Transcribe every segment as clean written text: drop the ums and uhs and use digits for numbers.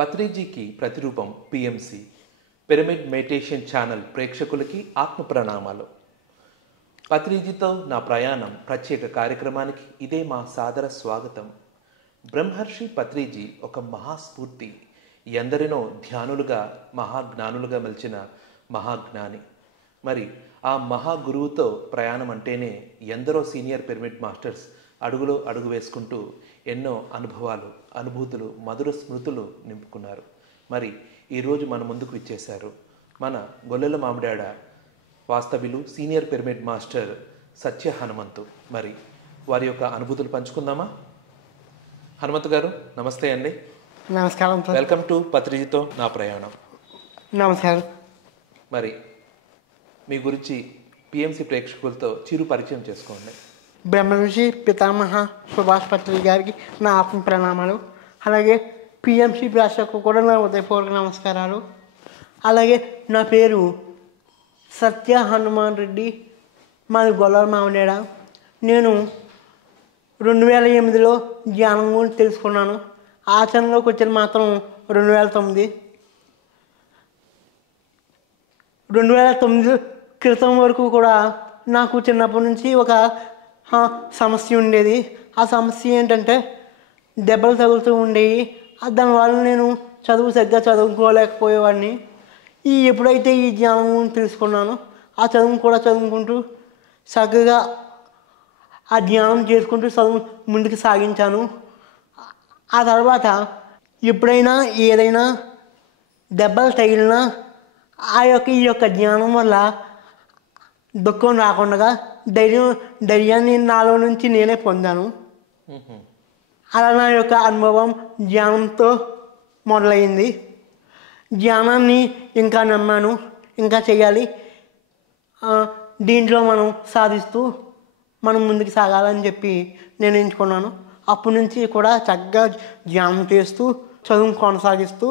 పత్రిజీకి ప్రతిరూపం PMC pyramid meditation channel ప్రేక్షకులకి ఆత్మ ప్రణామాలు. పత్రిజీతో నా ప్రయాణం ప్రత్యేక కార్యక్రమానికి ఇదే మా సాదర స్వాగతం. బ్రహ్మర్షి పత్రిజీ ఒక మహాస్ఫూర్తి, ఎందరినో ధ్యానులుగా మహాజ్ఞానులుగా మలిచిన మహాజ్ఞాని. మరి ఆ మహాగురువుతో ప్రయాణం అంటేనే ఎందరో సీనియర్ పిరమిడ్ మాస్టర్స్ అడుగులో అడుగు వేసుకుంటూ ఎన్నో అనుభవాలు, అనుభూతులు, మధుర స్మృతులు నింపుకున్నారు. మరి ఈరోజు మన ముందుకు ఇచ్చేశారు మన గొల్లెల మామిడాడ వాస్తవ్యులు సీనియర్ పిరమిడ్ మాస్టర్ సత్య హనుమంతు. మరి వారి యొక్క అనుభూతులు పంచుకుందామా? హనుమంతు గారు నమస్తే అండి. నమస్కారం. వెల్కమ్ టు పత్రిజీతో నా ప్రయాణం. నమస్కారం. మరి మీ గురించి పిఎంసి ప్రేక్షకులతో చిరు పరిచయం చేసుకోండి. బ్రహ్మర్షి పితామహ సుభాష్ పత్రి గారికి నా ఆత్మ ప్రణామాలు. అలాగే పిఎంసి ప్రేక్షకు కూడా నా ఉదయపూర్వక నమస్కారాలు. అలాగే నా పేరు సత్య హనుమాన్ రెడ్డి, మాది గొల్లల మామిడాడ. నేను 2008లో ధ్యానం గురించి తెలుసుకున్నాను. ఆచరణలోకి వచ్చిన మాత్రం 2009. 2009 క్రితం వరకు కూడా నాకు చిన్నప్పటి నుంచి ఒక సమస్య ఉండేది. ఆ సమస్య ఏంటంటే దెబ్బలు తగులుతూ ఉండేవి. దానివల్ల నేను చదువు సరిగ్గా చదువుకోలేకపోయేవాడిని. ఎప్పుడైతే ఈ ధ్యానం గురించి తెలుసుకున్నానో ఆ చదువు కూడా చదువుకుంటూ చక్కగా ఆ ధ్యానం చేసుకుంటూ చదువు ముందుకు సాగించాను. ఆ తర్వాత ఎప్పుడైనా ఏదైనా దెబ్బలు తగిలినా ఈ యొక్క ధ్యానం వల్ల దుఃఖం రాకుండా ధైర్యాన్ని నాలో నుంచి నేనే పొందాను. అలా నా యొక్క అనుభవం ధ్యానంతో మొదలైంది. ధ్యానాన్ని ఇంకా నమ్మాను, ఇంకా చేయాలి, దీంట్లో మనం సాధిస్తూ మనం ముందుకు సాగాలని చెప్పి నేను ఎంచుకున్నాను. అప్పటి నుంచి కూడా చక్కగా ధ్యానం చేస్తూ చదువు కొనసాగిస్తూ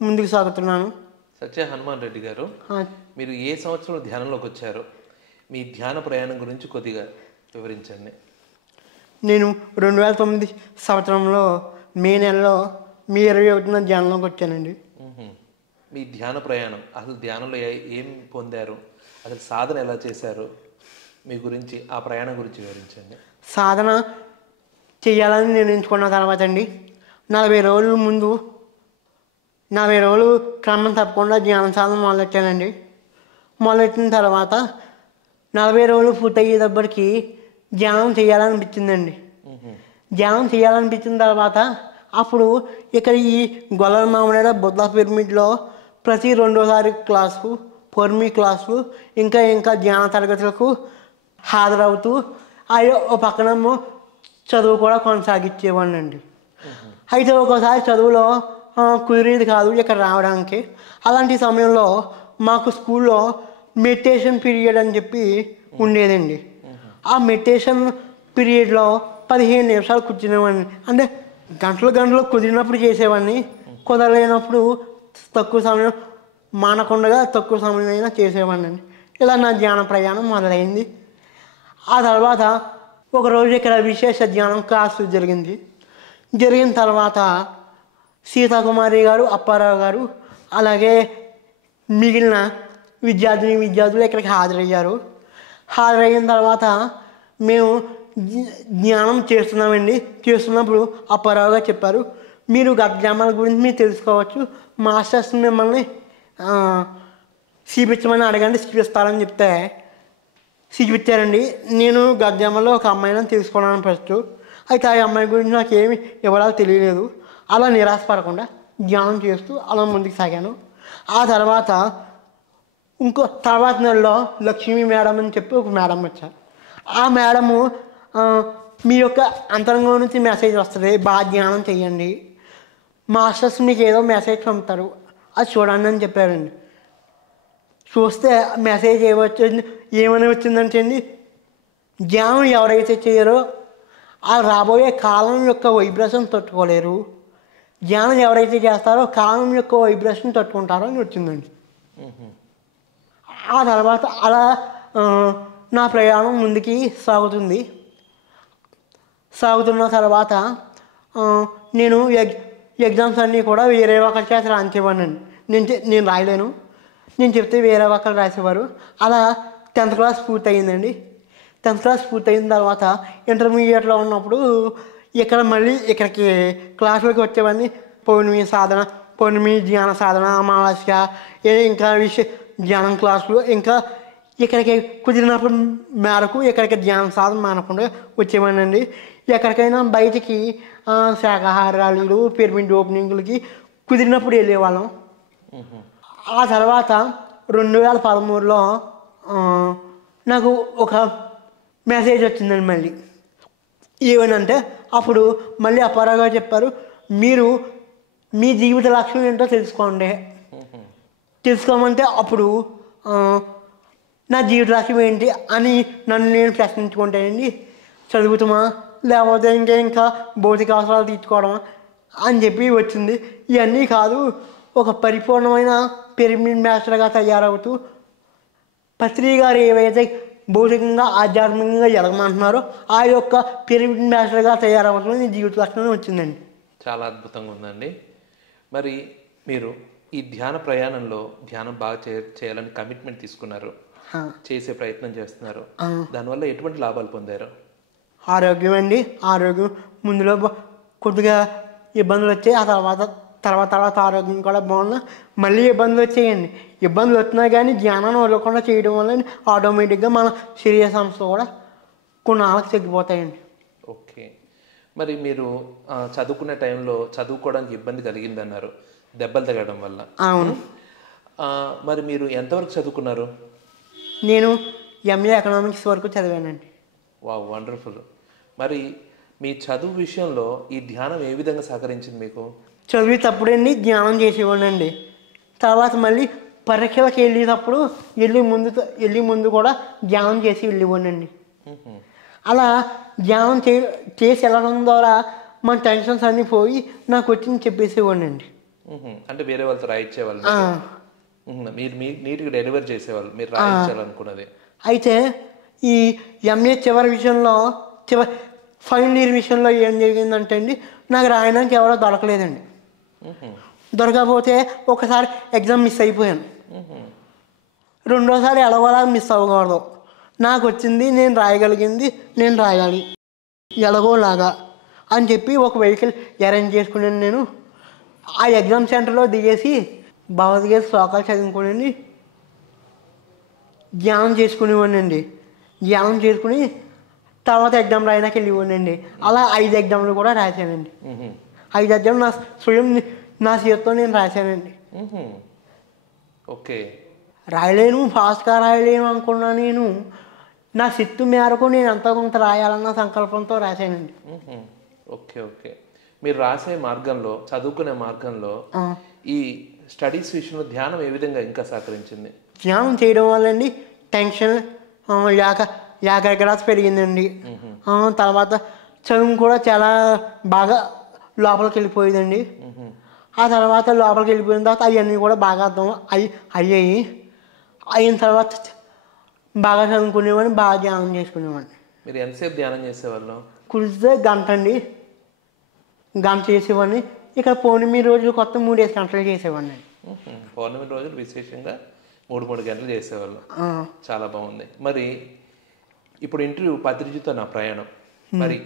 ముందుకు సాగుతున్నాను. సత్య హనుమాన్ రెడ్డి గారు, మీరు ఏ సంవత్సరంలో ధ్యానంలోకి వచ్చారు? మీ ధ్యాన ప్రయాణం గురించి కొద్దిగా వివరించండి. నేను 2009 సంవత్సరంలో మే నెలలో మే 21న ధ్యానంలోకి వచ్చానండి. మీ ధ్యాన ప్రయాణం, అసలు ధ్యానంలో ఏం పొందారు, అసలు సాధన ఎలా చేశారు, మీ గురించి ఆ ప్రయాణం గురించి వివరించండి. సాధన చేయాలని నేను ఎంచుకున్న తర్వాత అండి 40 రోజుల ముందు 40 రోజులు క్రమం తప్పకుండా ధ్యాన సాధన మొదలెట్టానండి. మొదలెట్టిన తర్వాత 40 రోజులు పూర్తయ్యేటప్పటికి ధ్యానం చేయాలనిపించిందండి. ధ్యానం చేయాలనిపించిన తర్వాత అప్పుడు ఇక్కడ ఈ గొల్లల మామిడాడ బుద్ధ పిరమిడ్లో ప్రతి 2వ తారీఖు క్లాసు, పొర్మి క్లాసు, ఇంకా ధ్యాన తరగతులకు హాజరవుతూ ఓ పక్కనేమో చదువు కూడా కొనసాగించేవాడిని అండి. అయితే ఒకసారి చదువులో కుదిరేది కాదు ఇక్కడ రావడానికి. అలాంటి సమయంలో మాకు స్కూల్లో మెడిటేషన్ పీరియడ్ అని చెప్పి ఉండేదండి. ఆ మెడిటేషన్ పీరియడ్లో 15 నిమిషాలు కూర్చునేవాడిని. అంటే గంటలు కుదిరినప్పుడు చేసేవాడిని, కుదరలేనప్పుడు తక్కువ సమయం మానకుండా తక్కువ సమయం అయినా చేసేవాడిని అండి. ఇలా నా ధ్యాన ప్రయాణం మొదలైంది. ఆ తర్వాత ఒకరోజు ఇక్కడ విశేష ధ్యానం క్లాసు జరిగిన తర్వాత సీతాకుమారి గారు, అప్పారావు గారు, అలాగే మిగిలిన విద్యార్థులు ఇక్కడికి హాజరయ్యారు. హాజరయిన తర్వాత మేము ధ్యానం చేస్తున్నప్పుడు అప్పారావు గారు చెప్పారు, మీరు గర్జామాల గురించి మీరు తెలుసుకోవచ్చు, మాస్టర్స్ మిమ్మల్ని చూపించమని అడగండి, చూపిస్తారని చెప్తే చూపించారండి. నేను గర్జామాలో ఒక అమ్మాయిని తెలుసుకున్నాను ఫస్ట్. అయితే ఆ అమ్మాయి గురించి నాకేమి ఇవ్వడాలు తెలియలేదు. అలా నిరాశపడకుండా ధ్యానం చేస్తూ అలా ముందుకు సాగాను. ఆ తర్వాత తర్వాత నెలలో లక్ష్మీ మేడం అని చెప్పి ఒక మేడం వచ్చారు. ఆ మేడము మీ యొక్క అంతరంగం నుంచి మెసేజ్ వస్తుంది, బాగా ధ్యానం చేయండి, మాస్టర్స్ మీకు ఏదో మెసేజ్ పంపుతారు, అది చూడండి అని చెప్పారండి. చూస్తే మెసేజ్ ఏమని వచ్చిందంటే అండి, ధ్యానం ఎవరైతే చేయరో ఆ రాబోయే కాలం యొక్క వైబ్రేషన్ తట్టుకోలేరు, ధ్యానం ఎవరైతే చేస్తారో కాలం యొక్క వైబ్రేషన్ తట్టుకుంటారో అని వచ్చిందండి. ఆ తర్వాత అలా నా ప్రయాణం ముందుకి సాగుతున్న తర్వాత నేను ఎగ్జామ్స్ అన్నీ కూడా వేరే ఒకరి చేత రాయించేవాడినండి. నేను రాయలేను, నేను చెప్తే వేరే ఒకరు రాసేవారు. అలా 10th క్లాస్ పూర్తయిందండి. 10th క్లాస్ పూర్తయిన తర్వాత ఇంటర్మీడియట్లో ఉన్నప్పుడు మళ్ళీ ఇక్కడికి క్లాసులకి వచ్చేవాడిని. పౌర్ణమి ధ్యాన సాధన, అమావాస్య, ఇంకా ధ్యానం క్లాసులు, ఇంకా ఇక్కడికి కుదిరినప్పుడు మేరకు ఇక్కడికి ధ్యాన సాధన మానకుండా వచ్చేవాడినండి. ఎక్కడికైనా బయటికి శాకాహారాలు, పిరమిడ్ ఓపెనింగ్లకి కుదిరినప్పుడు వెళ్ళేవాళ్ళం. ఆ తర్వాత 2013లో నాకు ఒక మెసేజ్ వచ్చిందండి. మళ్ళీ ఏమనంటే అప్పుడు మళ్ళీ అప్పారావు గారు చెప్పారు, మీరు మీ జీవిత లక్ష్యం ఏంటో తెలుసుకోండి. తెలుసుకోమంటే అప్పుడు నా జీవిత లక్ష్యం ఏంటి అని నన్ను నేను ప్రశ్నించుకుంటానండి. చదువుతామా లేకపోతే ఇంకా భౌతిక అవసరాలు తీర్చుకోవడమా అని చెప్పి వచ్చింది. ఇవన్నీ కాదు, ఒక పరిపూర్ణమైన పిరమిడ్ మాస్టర్గా తయారవుతూ పత్రి గారు ఏవైతే భౌతికంగా ఆధ్యాత్మికంగా ఎదగమంటున్నారో ఆ యొక్క పిరమిడ్ మాస్టర్గా తయారవడం నీ జీవిత లక్ష్యం వచ్చిందండి. చాలా అద్భుతంగా ఉందండి. మరి మీరు ఈ ధ్యాన ప్రయాణంలో ధ్యానం బాగా చేయాలని కమిట్మెంట్ తీసుకున్నారు, చేసే ప్రయత్నం చేస్తున్నారు. దానివల్ల ఎటువంటి లాభాలు పొందారు? ఆరోగ్యం అండి. ఆరోగ్యం ముందులో కొద్దిగా ఇబ్బందులు వచ్చాయి. ఆ తర్వాత ఆరోగ్యం కూడా బాగున్నా మళ్ళీ ఇబ్బందులు వచ్చాయండి. ఇబ్బందులు వచ్చినా కానీ ధ్యానాన్ని వదలకుండా చేయడం వల్ల ఆటోమేటిక్గా మన శరీర సమస్యలు కూడా కొన్నాళ్ళకి తగ్గిపోతాయండి. ఓకే. మరి మీరు చదువుకునే టైంలో చదువుకోవడానికి ఇబ్బంది కలిగిందన్నారు, దెబ్బలు తగలడం వల్ల. అవును. మరి మీరు ఎంతవరకు చదువుకున్నారు? నేను MA ఎకనామిక్స్ వరకు చదివానండి. Wow, wonderful. మరి మీ చదువు విషయంలో ఈ ధ్యానం ఏ విధంగా సహకరించింది మీకు? చదివేటప్పుడండి ధ్యానం చేసేవాడినండి. తర్వాత మళ్ళీ పరీక్షలకు వెళ్ళేటప్పుడు వెళ్ళి ముందు కూడా ధ్యానం చేసి వెళ్ళేవాడినండి. అలా ధ్యానం చేసి వెళ్ళడం ద్వారా మన టెన్షన్స్ అన్నీ పోయి నాకు వచ్చింది చెప్పేసేవాడినండి. అంటే వేరే వాళ్ళతో రాయించేవాళ్ళు, మీరు నీట్గా డెలివర్ చేసేవాళ్ళు, మీరు రాయించాలనుకున్నది. అయితే ఈ MA ఫైనల్ ఇయర్ విషయంలో ఏం జరిగిందంటే అండి, నాకు రాయడానికి ఎవరో దొరకలేదండి. దొరకకపోతే ఒకసారి ఎగ్జామ్ మిస్ అయిపోయాను. రెండోసారి ఎలాగోలా మిస్ అవ్వకూడదు, నాకు వచ్చింది, నేను రాయగలిగింది నేను రాయాలి ఎలాగోలాగా అని చెప్పి ఒక వెహికల్ అరేంజ్ చేసుకున్నాను. నేను ఆ ఎగ్జామ్ సెంటర్లో దిగేసి భగవద్గీత శ్లోకాలు చదువుకుని ధ్యానం చేసుకునేవాడినండి. ధ్యానం చేసుకుని తర్వాత ఎగ్జామ్ రాయడానికి వెళ్ళిపోయానండి. అలా 5 ఎగ్జామ్లు కూడా రాశానండి. 5 ఎగ్జామ్ నా చేతితో నేను రాశానండి. ఓకే. రాయలేను, ఫాస్ట్గా రాయలేను అనుకున్నా. నేను నా శక్తి మేరకు నేను ఎంతో కొంత రాయాలన్న సంకల్పంతో రాశానండి. ఓకే. ఓకే. మీరు రాసే మార్గంలో, చదువుకునే మార్గంలో ఈ స్టడీస్ విషయంలో ధ్యానం ఏ విధంగా ఇంకా సహకరించింది? ధ్యానం చేయడం వల్ల అండి టెన్షన్ ఏకాగ్రత పెరిగిందండి. తర్వాత చదువు కూడా చాలా బాగా లోపలికి వెళ్ళిపోయేదండి. ఆ తర్వాత లోపలికి వెళ్ళిపోయిన తర్వాత అవన్నీ కూడా బాగా అర్థం అయ్యాయి. అయిన తర్వాత బాగా చదువుకునేవాడిని, బాగా ధ్యానం చేసుకునేవాడిని. మీరు ఎంతసేపు ధ్యానం చేసేవాళ్ళు? కుదిరితే గంట అండి, గంట చేసేవాడిని. ఇక పౌర్ణమి రోజులు కొత్త 3 గంటలు చేసేవాడిని. పౌర్ణమి రోజులు విశేషంగా 3 గంటలు చేసేవాళ్ళు. చాలా బాగుంది. మరి ఇప్పుడు ఇంటర్వ్యూ పత్రిజీతో నా ప్రయాణం. మరి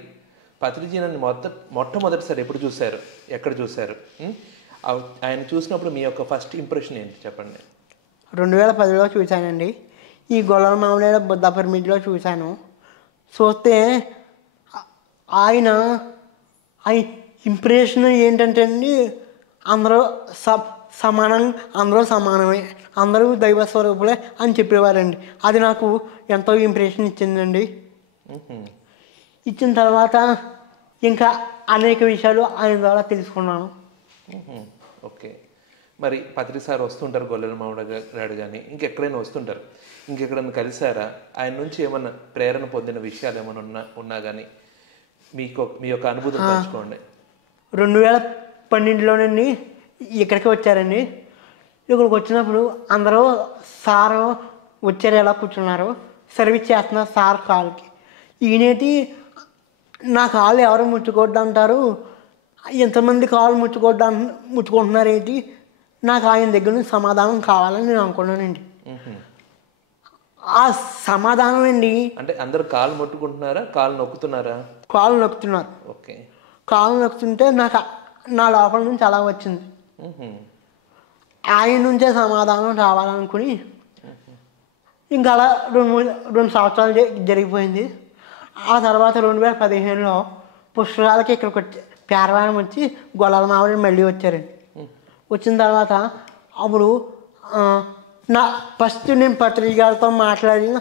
పత్రిజీ నన్ను మొట్టమొదటిసారి ఎప్పుడు చూశారు, ఎక్కడ చూశారు? ఆయన చూసినప్పుడు మీ యొక్క ఫస్ట్ ఇంప్రెషన్ ఏంటి చెప్పండి. 2010లో చూశానండి. ఈ గొల్లల మామిడి బుద్ధ పిరమిడ్లో చూశాను. చూస్తే ఆయన ఇంప్రెషన్ ఏంటంటే అండి, అందరూ సమానమే, అందరూ దైవ స్వరూపులే అని చెప్పేవారండి. అది నాకు ఎంతో ఇంప్రెషన్ ఇచ్చిందండి. ఇచ్చిన తర్వాత ఇంకా అనేక విషయాలు ఆయన ద్వారా తెలుసుకున్నాను. ఓకే. మరి పత్రి సార్ వస్తుంటారు, గొల్లల మామిడి కానీ ఇంకెక్కడైనా వస్తుంటారు, ఇంకెక్కడైనా కలిసారా? ఆయన నుంచి ఏమన్నా ప్రేరణ పొందిన విషయాలు ఏమైనా ఉన్నా కానీ మీ యొక్క అనుభూతి పంచుకోండి. 2012లోనండి ఇక్కడికి వచ్చారండి. ఇక్కడికి వచ్చినప్పుడు అందరూ సార్ వచ్చారు, ఎలా కూర్చున్నారు, సర్వీస్ చేస్తున్నారు సార్ కాల్కి. ఈయనేటి నా కాళ్ళు ఎవరు ముట్టుకోవద్దు అంటారు, ఎంతమంది కాళ్ళు ముట్టుకుంటున్నారేంటి, నాకు ఆయన దగ్గర నుంచి సమాధానం కావాలని నేను అనుకున్నానండి. ఆ సమాధానం అండి, అంటే అందరు కాళ్ళు ముట్టుకుంటున్నారా, కాళ్ళు నొక్కుతున్నారా? కాళ్ళు నొక్కుతున్నారు. ఓకే. కాళ్ళు నొక్కుతుంటే నాకు నా లోపల నుంచి అలా వచ్చింది. ఆయన నుంచే సమాధానం రావాలనుకుని ఇంకా అలా 2 సంవత్సరాలు జరిగిపోయింది. ఆ తర్వాత 2015లో పుష్కరాలకి ఇక్కడికి వచ్చి పేరవారం వచ్చి గొల్లల మామిడి మళ్ళీ వచ్చారండి. వచ్చిన తర్వాత అప్పుడు నా ఫస్ట్ నేను పత్రిక గారితో మాట్లాడిన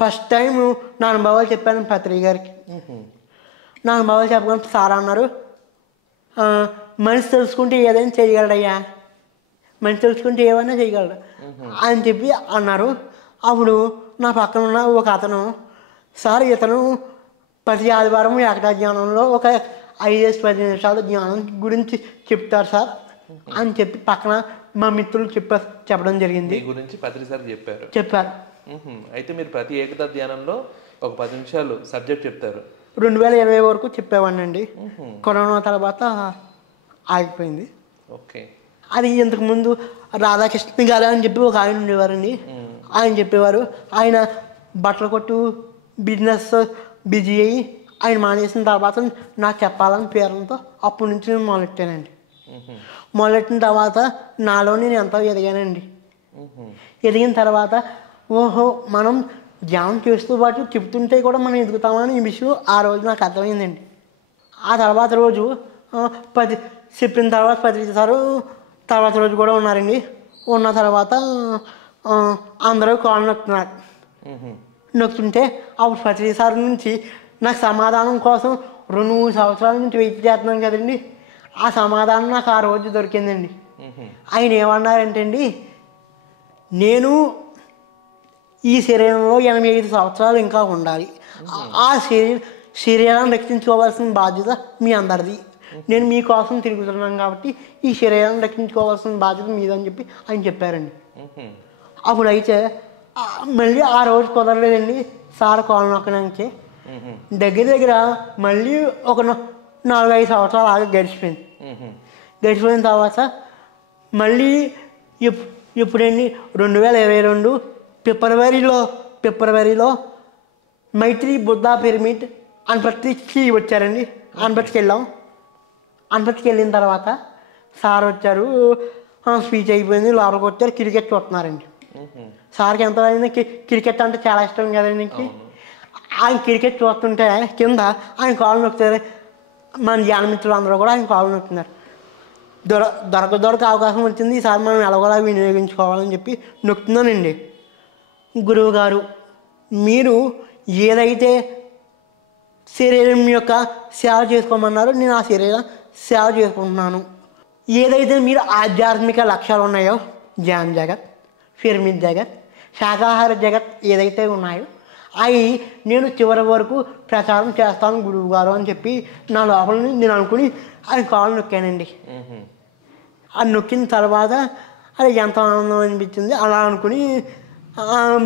ఫస్ట్ టైం నా అనుభవాలు చెప్పాను పత్రిక గారికి. నా అనుభవాలు చెప్పకుండా సార్ అన్నారు, మనిషి తెలుసుకుంటే ఏదైనా చేయగలడయ్యా, మనిషి తెలుసుకుంటే ఏమైనా చేయగలడు అని చెప్పి అన్నారు. అప్పుడు నా పక్కన ఉన్న ఒక అతను, సార్ ఇతను ప్రతి ఆదివారం ఏకటా జ్ఞానంలో ఒక 5-10 నిమిషాలు జ్ఞానం గురించి చెప్తారు సార్ అని చెప్పి పక్కన మా మిత్రులు చెప్పడం జరిగింది. గురించి పత్రిక సార్ చెప్పారు. అయితే మీరు ప్రతి ఏకతా ధ్యానంలో ఒక 10 నిమిషాలు సబ్జెక్ట్ చెప్తారు. 2020 వరకు చెప్పేవాడిని అండి. కరోనా తర్వాత ఆగిపోయింది. ఓకే. అది ఇంతకుముందు రాధాకృష్ణ గారు అని చెప్పి ఒక ఆయన ఉండేవారండి. ఆయన చెప్పేవారు. ఆయన బట్టల కొట్టు బిజినెస్ బిజీ అయ్యి ఆయన మానేసిన తర్వాత నాకు చెప్పాలని పేరుతో అప్పటి నుంచి నేను మొదలెట్టానండి. మొదలెట్టిన తర్వాత నాలో నేను ఎంతో ఎదిగానండి. ఎదిగిన తర్వాత ఓహో మనం ధ్యానం చేస్తూ పాటు చెప్తుంటే కూడా మనం ఎదుగుతామని ఈ విషయం ఆ రోజు నాకు అర్థమైందండి. ఆ తర్వాత రోజు చెప్పిన తర్వాత పత్రిక సారు తర్వాత రోజు కూడా ఉన్నారండి. ఉన్న తర్వాత అందరూ కాళ్ళు నొక్కుతున్నారు. నొక్కుతుంటే అప్పుడు పత్రిక సార్ నుంచి నాకు సమాధానం కోసం 2-3 సంవత్సరాల నుంచి వెయిట్ చేస్తున్నాను కదండి. ఆ సమాధానం నాకు ఆ రోజు దొరికిందండి. ఆయన ఏమన్నారంటే అండి, నేను ఈ శరీరంలో 85 సంవత్సరాలు ఇంకా ఉండాలి, ఆ శరీరాన్ని రక్షించుకోవాల్సిన బాధ్యత మీ అందరిది, నేను మీకోసం తిరుగుతున్నాను కాబట్టి ఈ శరీరాన్ని రక్షించుకోవాల్సిన బాధ్యత మీదని చెప్పి ఆయన చెప్పారండి. అప్పుడు అయితే మళ్ళీ ఆ రోజు కుదరలేదండి సార్ కాళ్ళు నొక్కడానికి. దగ్గర మళ్ళీ ఒక 4-5 సంవత్సరాలు ఆగి గడిచిపోయింది. గడిచిపోయిన తర్వాత మళ్ళీ ఎప్పుడండి 2022 ఫిబ్రవరిలో మైత్రి బుద్ధా పిరమిడ్ అనపర్తికి వచ్చారండి. అనపర్తికి వెళ్ళాం. అనపర్తికి వెళ్ళిన తర్వాత సార్ వచ్చారు, స్పీచ్ అయిపోయింది, లోపలికి వచ్చారు, క్రికెట్ చూస్తున్నారండి. సార్కి ఎంత అయింది, క్రికెట్ అంటే చాలా ఇష్టం కదండి. ఆయన క్రికెట్ చూస్తుంటే కింద ఆయన కాళ్ళు నొక్కుతారు. మన ధ్యాన మిత్రులు అందరూ కూడా ఆయన కాళ్ళు నొక్కుతున్నారు. దొరక అవకాశం వచ్చింది, ఈసారి మనం ఎలాగోలా వినియోగించుకోవాలని చెప్పి నొక్కుతున్నానండి. గురువు గారు, మీరు ఏదైతే శరీరం యొక్క సేవ చేసుకోమన్నారో నేను ఆ శరీరం సేవ చేసుకుంటున్నాను. ఏదైతే మీరు ఆధ్యాత్మిక లక్ష్యాలు ఉన్నాయో, ధ్యాన జగత్, పిరమిడ్ జగత్, శాకాహార జగత్ ఏదైతే ఉన్నాయో అవి నేను చివరి వరకు ప్రచారం చేస్తాను గురువు గారు అని చెప్పి నా లోపల నేను అనుకుని ఆయన కాళ్ళు నొక్కానండి. అది నొక్కిన తర్వాత అది ఎంత ఆనందం అనిపించింది. అలా అనుకుని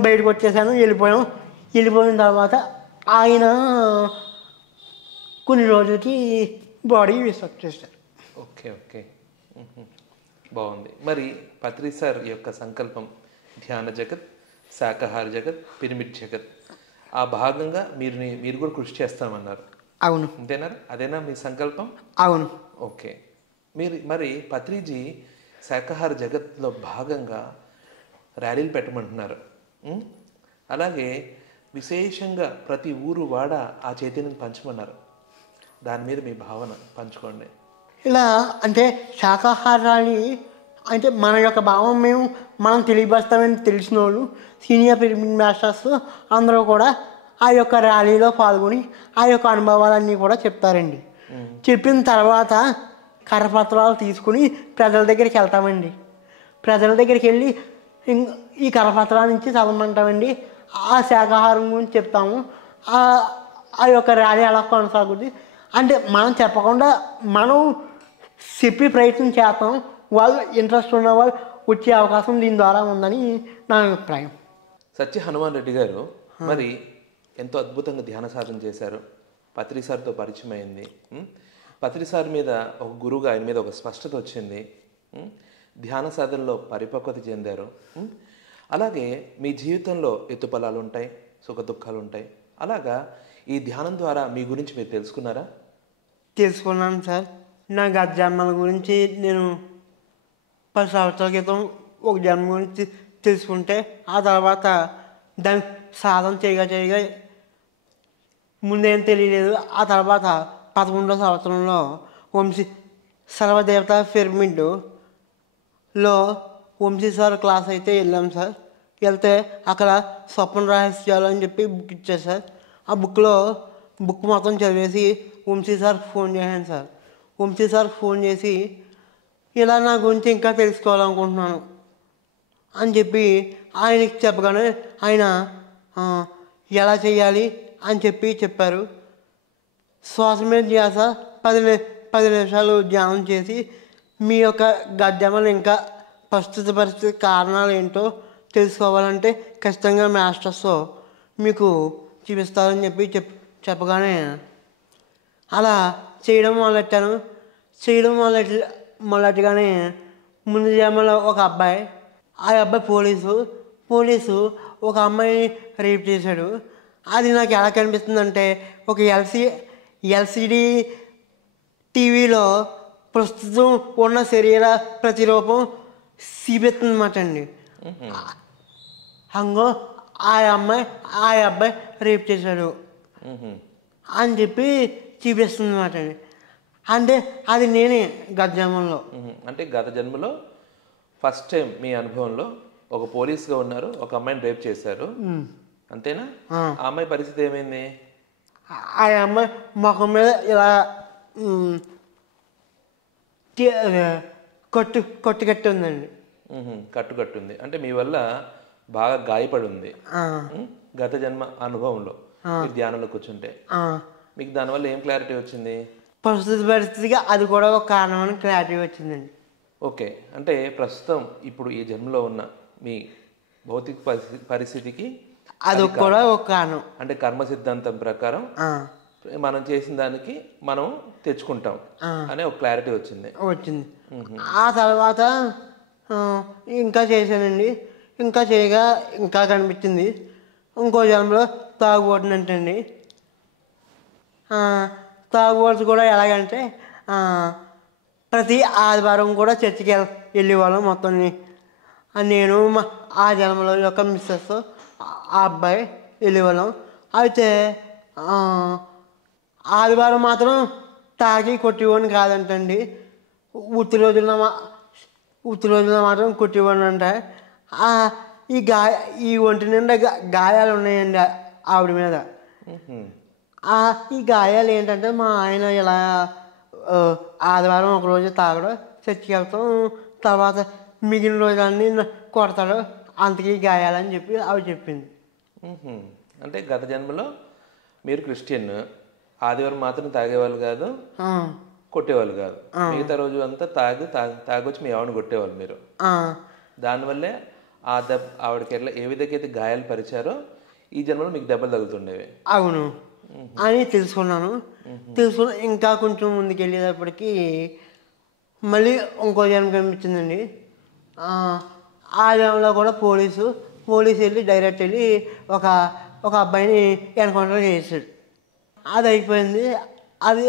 బయటకు వచ్చేసాను, వెళ్ళిపోయిన తర్వాత ఆయన కొన్ని రోజులకి బాడీ విసర్జన చేశారు. ఓకే. బాగుంది. మరి పత్రి సార్ యొక్క సంకల్పం ధ్యాన జగత్, శాకాహార జగత్, పిరమిడ్ జగత్, ఆ భాగంగా మీరు కూడా కృషి చేస్తామన్నారు. అవును. అంతేనా? అదేనా మీ సంకల్పం? అవును. ఓకే. మరి పత్రిజీ శాకాహార జగత్లో భాగంగా ర్యాలీలు పెట్టమంటున్నారు. అలాగే విశేషంగా ప్రతి ఊరు వాడ ఆ చైతన్యం పంచమన్నారు. దాని మీద మీ భావన పంచుకోండి. ఇలా అంటే శాకాహారాన్ని అంటే మన యొక్క భావం మనం తెలియపరుస్తామని తెలిసిన వాళ్ళు సీనియర్ పిరమిడ్ మాస్టర్స్ అందరూ కూడా ఆ యొక్క ర్యాలీలో పాల్గొని ఆ యొక్క అనుభవాలన్నీ కూడా చెప్తారండి. చెప్పిన తర్వాత కరపత్రాలు తీసుకుని ప్రజల దగ్గరికి వెళ్తామండి. ప్రజల దగ్గరికి వెళ్ళి ఈ కరపత్రాల నుంచి చదవమంటామండి. ఆ శాకాహారం గురించి చెప్తాము. ఆ యొక్క ర్యాలీ అలా కొనసాగుతుంది. అంటే మనం చెప్పకుండా మనం చెప్పి ప్రయత్నం చేస్తాం. వాళ్ళు ఇంట్రెస్ట్ ఉన్న వాళ్ళు వచ్చే అవకాశం దీని ద్వారా ఉందని నా అభిప్రాయం. సత్య హనుమాన్ రెడ్డి గారు మరి ఎంతో అద్భుతంగా ధ్యాన సాధన చేశారు. పత్రి సార్తో పరిచయం అయింది. పత్రి సార్ మీద ఒక గురువుగా ఆయన మీద ఒక స్పష్టత వచ్చింది. ధ్యాన సాధనలో పరిపక్వత చెందారు. అలాగే మీ జీవితంలో ఎత్తుపలాలు ఉంటాయి, సుఖ దుఃఖాలు ఉంటాయి. అలాగా ఈ ధ్యానం ద్వారా మీ గురించి మీరు తెలుసుకున్నారా? తెలుసుకున్నాను సార్. నా గత జన్మల గురించి నేను 10 సంవత్సరాల క్రితం ఒక జన్మ గురించి తెలుసుకుంటే ఆ తర్వాత దాన్ని సాధన చేయగా ముందేం తెలియలేదు. ఆ తర్వాత 11వ సంవత్సరంలో వంశీ సర్వదేవత పిరమిడ్లో వంశీ సార్ క్లాస్ అయితే వెళ్ళాం సార్. వెళ్తే అక్కడ స్వప్న రహస్యాలు అని చెప్పి బుక్ ఇచ్చారు సార్. ఆ బుక్ మొత్తం చదివేసి వంశీ సార్ ఫోన్ చేశాను సార్. వంశీ సార్ ఫోన్ చేసి ఇలా నా గురించి ఇంకా తెలుసుకోవాలనుకుంటున్నాను అని చెప్పి ఆయనకి చెప్పగానే ఆయన ఎలా చేయాలి అని చెప్పారు. శ్వాస మీద ధ్యాస 10 నిమిషాలు ధ్యానం చేసి మీ యొక్క గడ్డమలు ఇంకా ప్రస్తుత పరిస్థితి కారణాలు ఏంటో తెలుసుకోవాలంటే ఖచ్చితంగా మాస్టర్స్ మీకు చూపిస్తారని చెప్పగానే అలా చేయడం మొదలెట్టాను. మొదలెట్టగానే ముందు జన్మలో ఒక అబ్బాయి, ఆ అబ్బాయి పోలీసు ఒక అమ్మాయిని రేప్ చేశాడు. అది నాకు ఎలా కనిపిస్తుందంటే ఒక ఎల్సిడి టీవీలో ప్రస్తుతం ఉన్న శరీర ప్రతిరూపం చూపిస్తుందన్నమాట అండి. అంగో ఆ అబ్బాయి రేప్ చేశాడు అని చెప్పి చూపిస్తుంది అన్నమాట అండి. అంటే అది నేనే గత జన్మలో. అంటే గత జన్మలో ఫస్ట్ టైం మీ అనుభవంలో ఒక పోలీస్గా ఉన్నారు, ఒక అమ్మాయిని రేప్ చేశారు, అంతేనా? ఆ అమ్మాయి పరిస్థితి ఏమైంది? ఆ అమ్మాయి ముఖం మీద ఇలా కట్టు ఉందండి. కట్టుంది అంటే మీ వల్ల బాగా గాయపడి ఉంది గత జన్మ అనుభవంలో. ధ్యానంలో కూర్చుంటే మీకు దానివల్ల ఏం క్లారిటీ వచ్చింది? ప్రస్తుత పరిస్థితిగా అది కూడా ఒక కారణమని క్లారిటీ వచ్చిందండి. ఓకే, అంటే ప్రస్తుతం ఇప్పుడు ఈ జన్మలో ఉన్న మీ భౌతిక పరిస్థితికి అది కూడా ఒక కారణం. అంటే కర్మ సిద్ధాంతం ప్రకారం మనం చేసిన దానికి మనం తెచ్చుకుంటాం అనే ఒక క్లారిటీ వచ్చింది. ఆ తర్వాత ఇంకా చేశానండి. ఇంకా చేయగా ఇంకా కనిపించింది. ఇంకో జన్మలో తాగుబోతున్నట్టండి. తాగుబోతు కూడా ఎలాగంటే ప్రతి ఆదివారం కూడా చర్చికి వెళ్ళేవాళ్ళం మొత్తం. నేను ఆ జన్మలో యొక్క మిస్సెస్ ఆ అబ్బాయి వెళ్ళేవాళ్ళం. అయితే ఆదివారం మాత్రం తాగి కొట్టేవాడిని కాదంటండి. ఉత్తి రోజుల్లో మాత్రం కొట్టేవాడిని అంట. ఈ ఒంటి నిండా గాయాలు ఉన్నాయండి ఆవిడ మీద. ఈ గాయాలు ఏంటంటే మా ఆయన ఇలా ఆదివారం ఒకరోజు తాగడం, చర్చికి వెళ్తాం, తర్వాత మిగిలిన రోజులన్నీ కొడతాడు, అంతకీ గాయాలని చెప్పి ఆవిడ చెప్పింది. అంటే గత జన్మలో మీరు క్రిస్టియన్, ఆదివారం మాత్రం తాగేవాళ్ళు కాదు, కొట్టేవాళ్ళు కాదు, మిగతా రోజు అంతా తాగొచ్చి మీ ఆవిడని కొట్టేవాళ్ళు మీరు. దానివల్లే ఆవిడకి ఎట్లా ఏ విధంగా అయితే గాయాలు పరిచారో ఈ జన్మలో మీకు దెబ్బలు తగులుతుండేవి. అవును అని తెలుసుకున్నాను. ఇంకా కొంచెం ముందుకు వెళ్ళేటప్పటికి మళ్ళీ ఇంకో జన్మ కనిపించిందండి. ఆ జన్మలో కూడా పోలీసు వెళ్ళి డైరెక్ట్ వెళ్ళి ఒక అబ్బాయిని ఎన్కౌంటర్ చేసాడు. అది అయిపోయింది. అది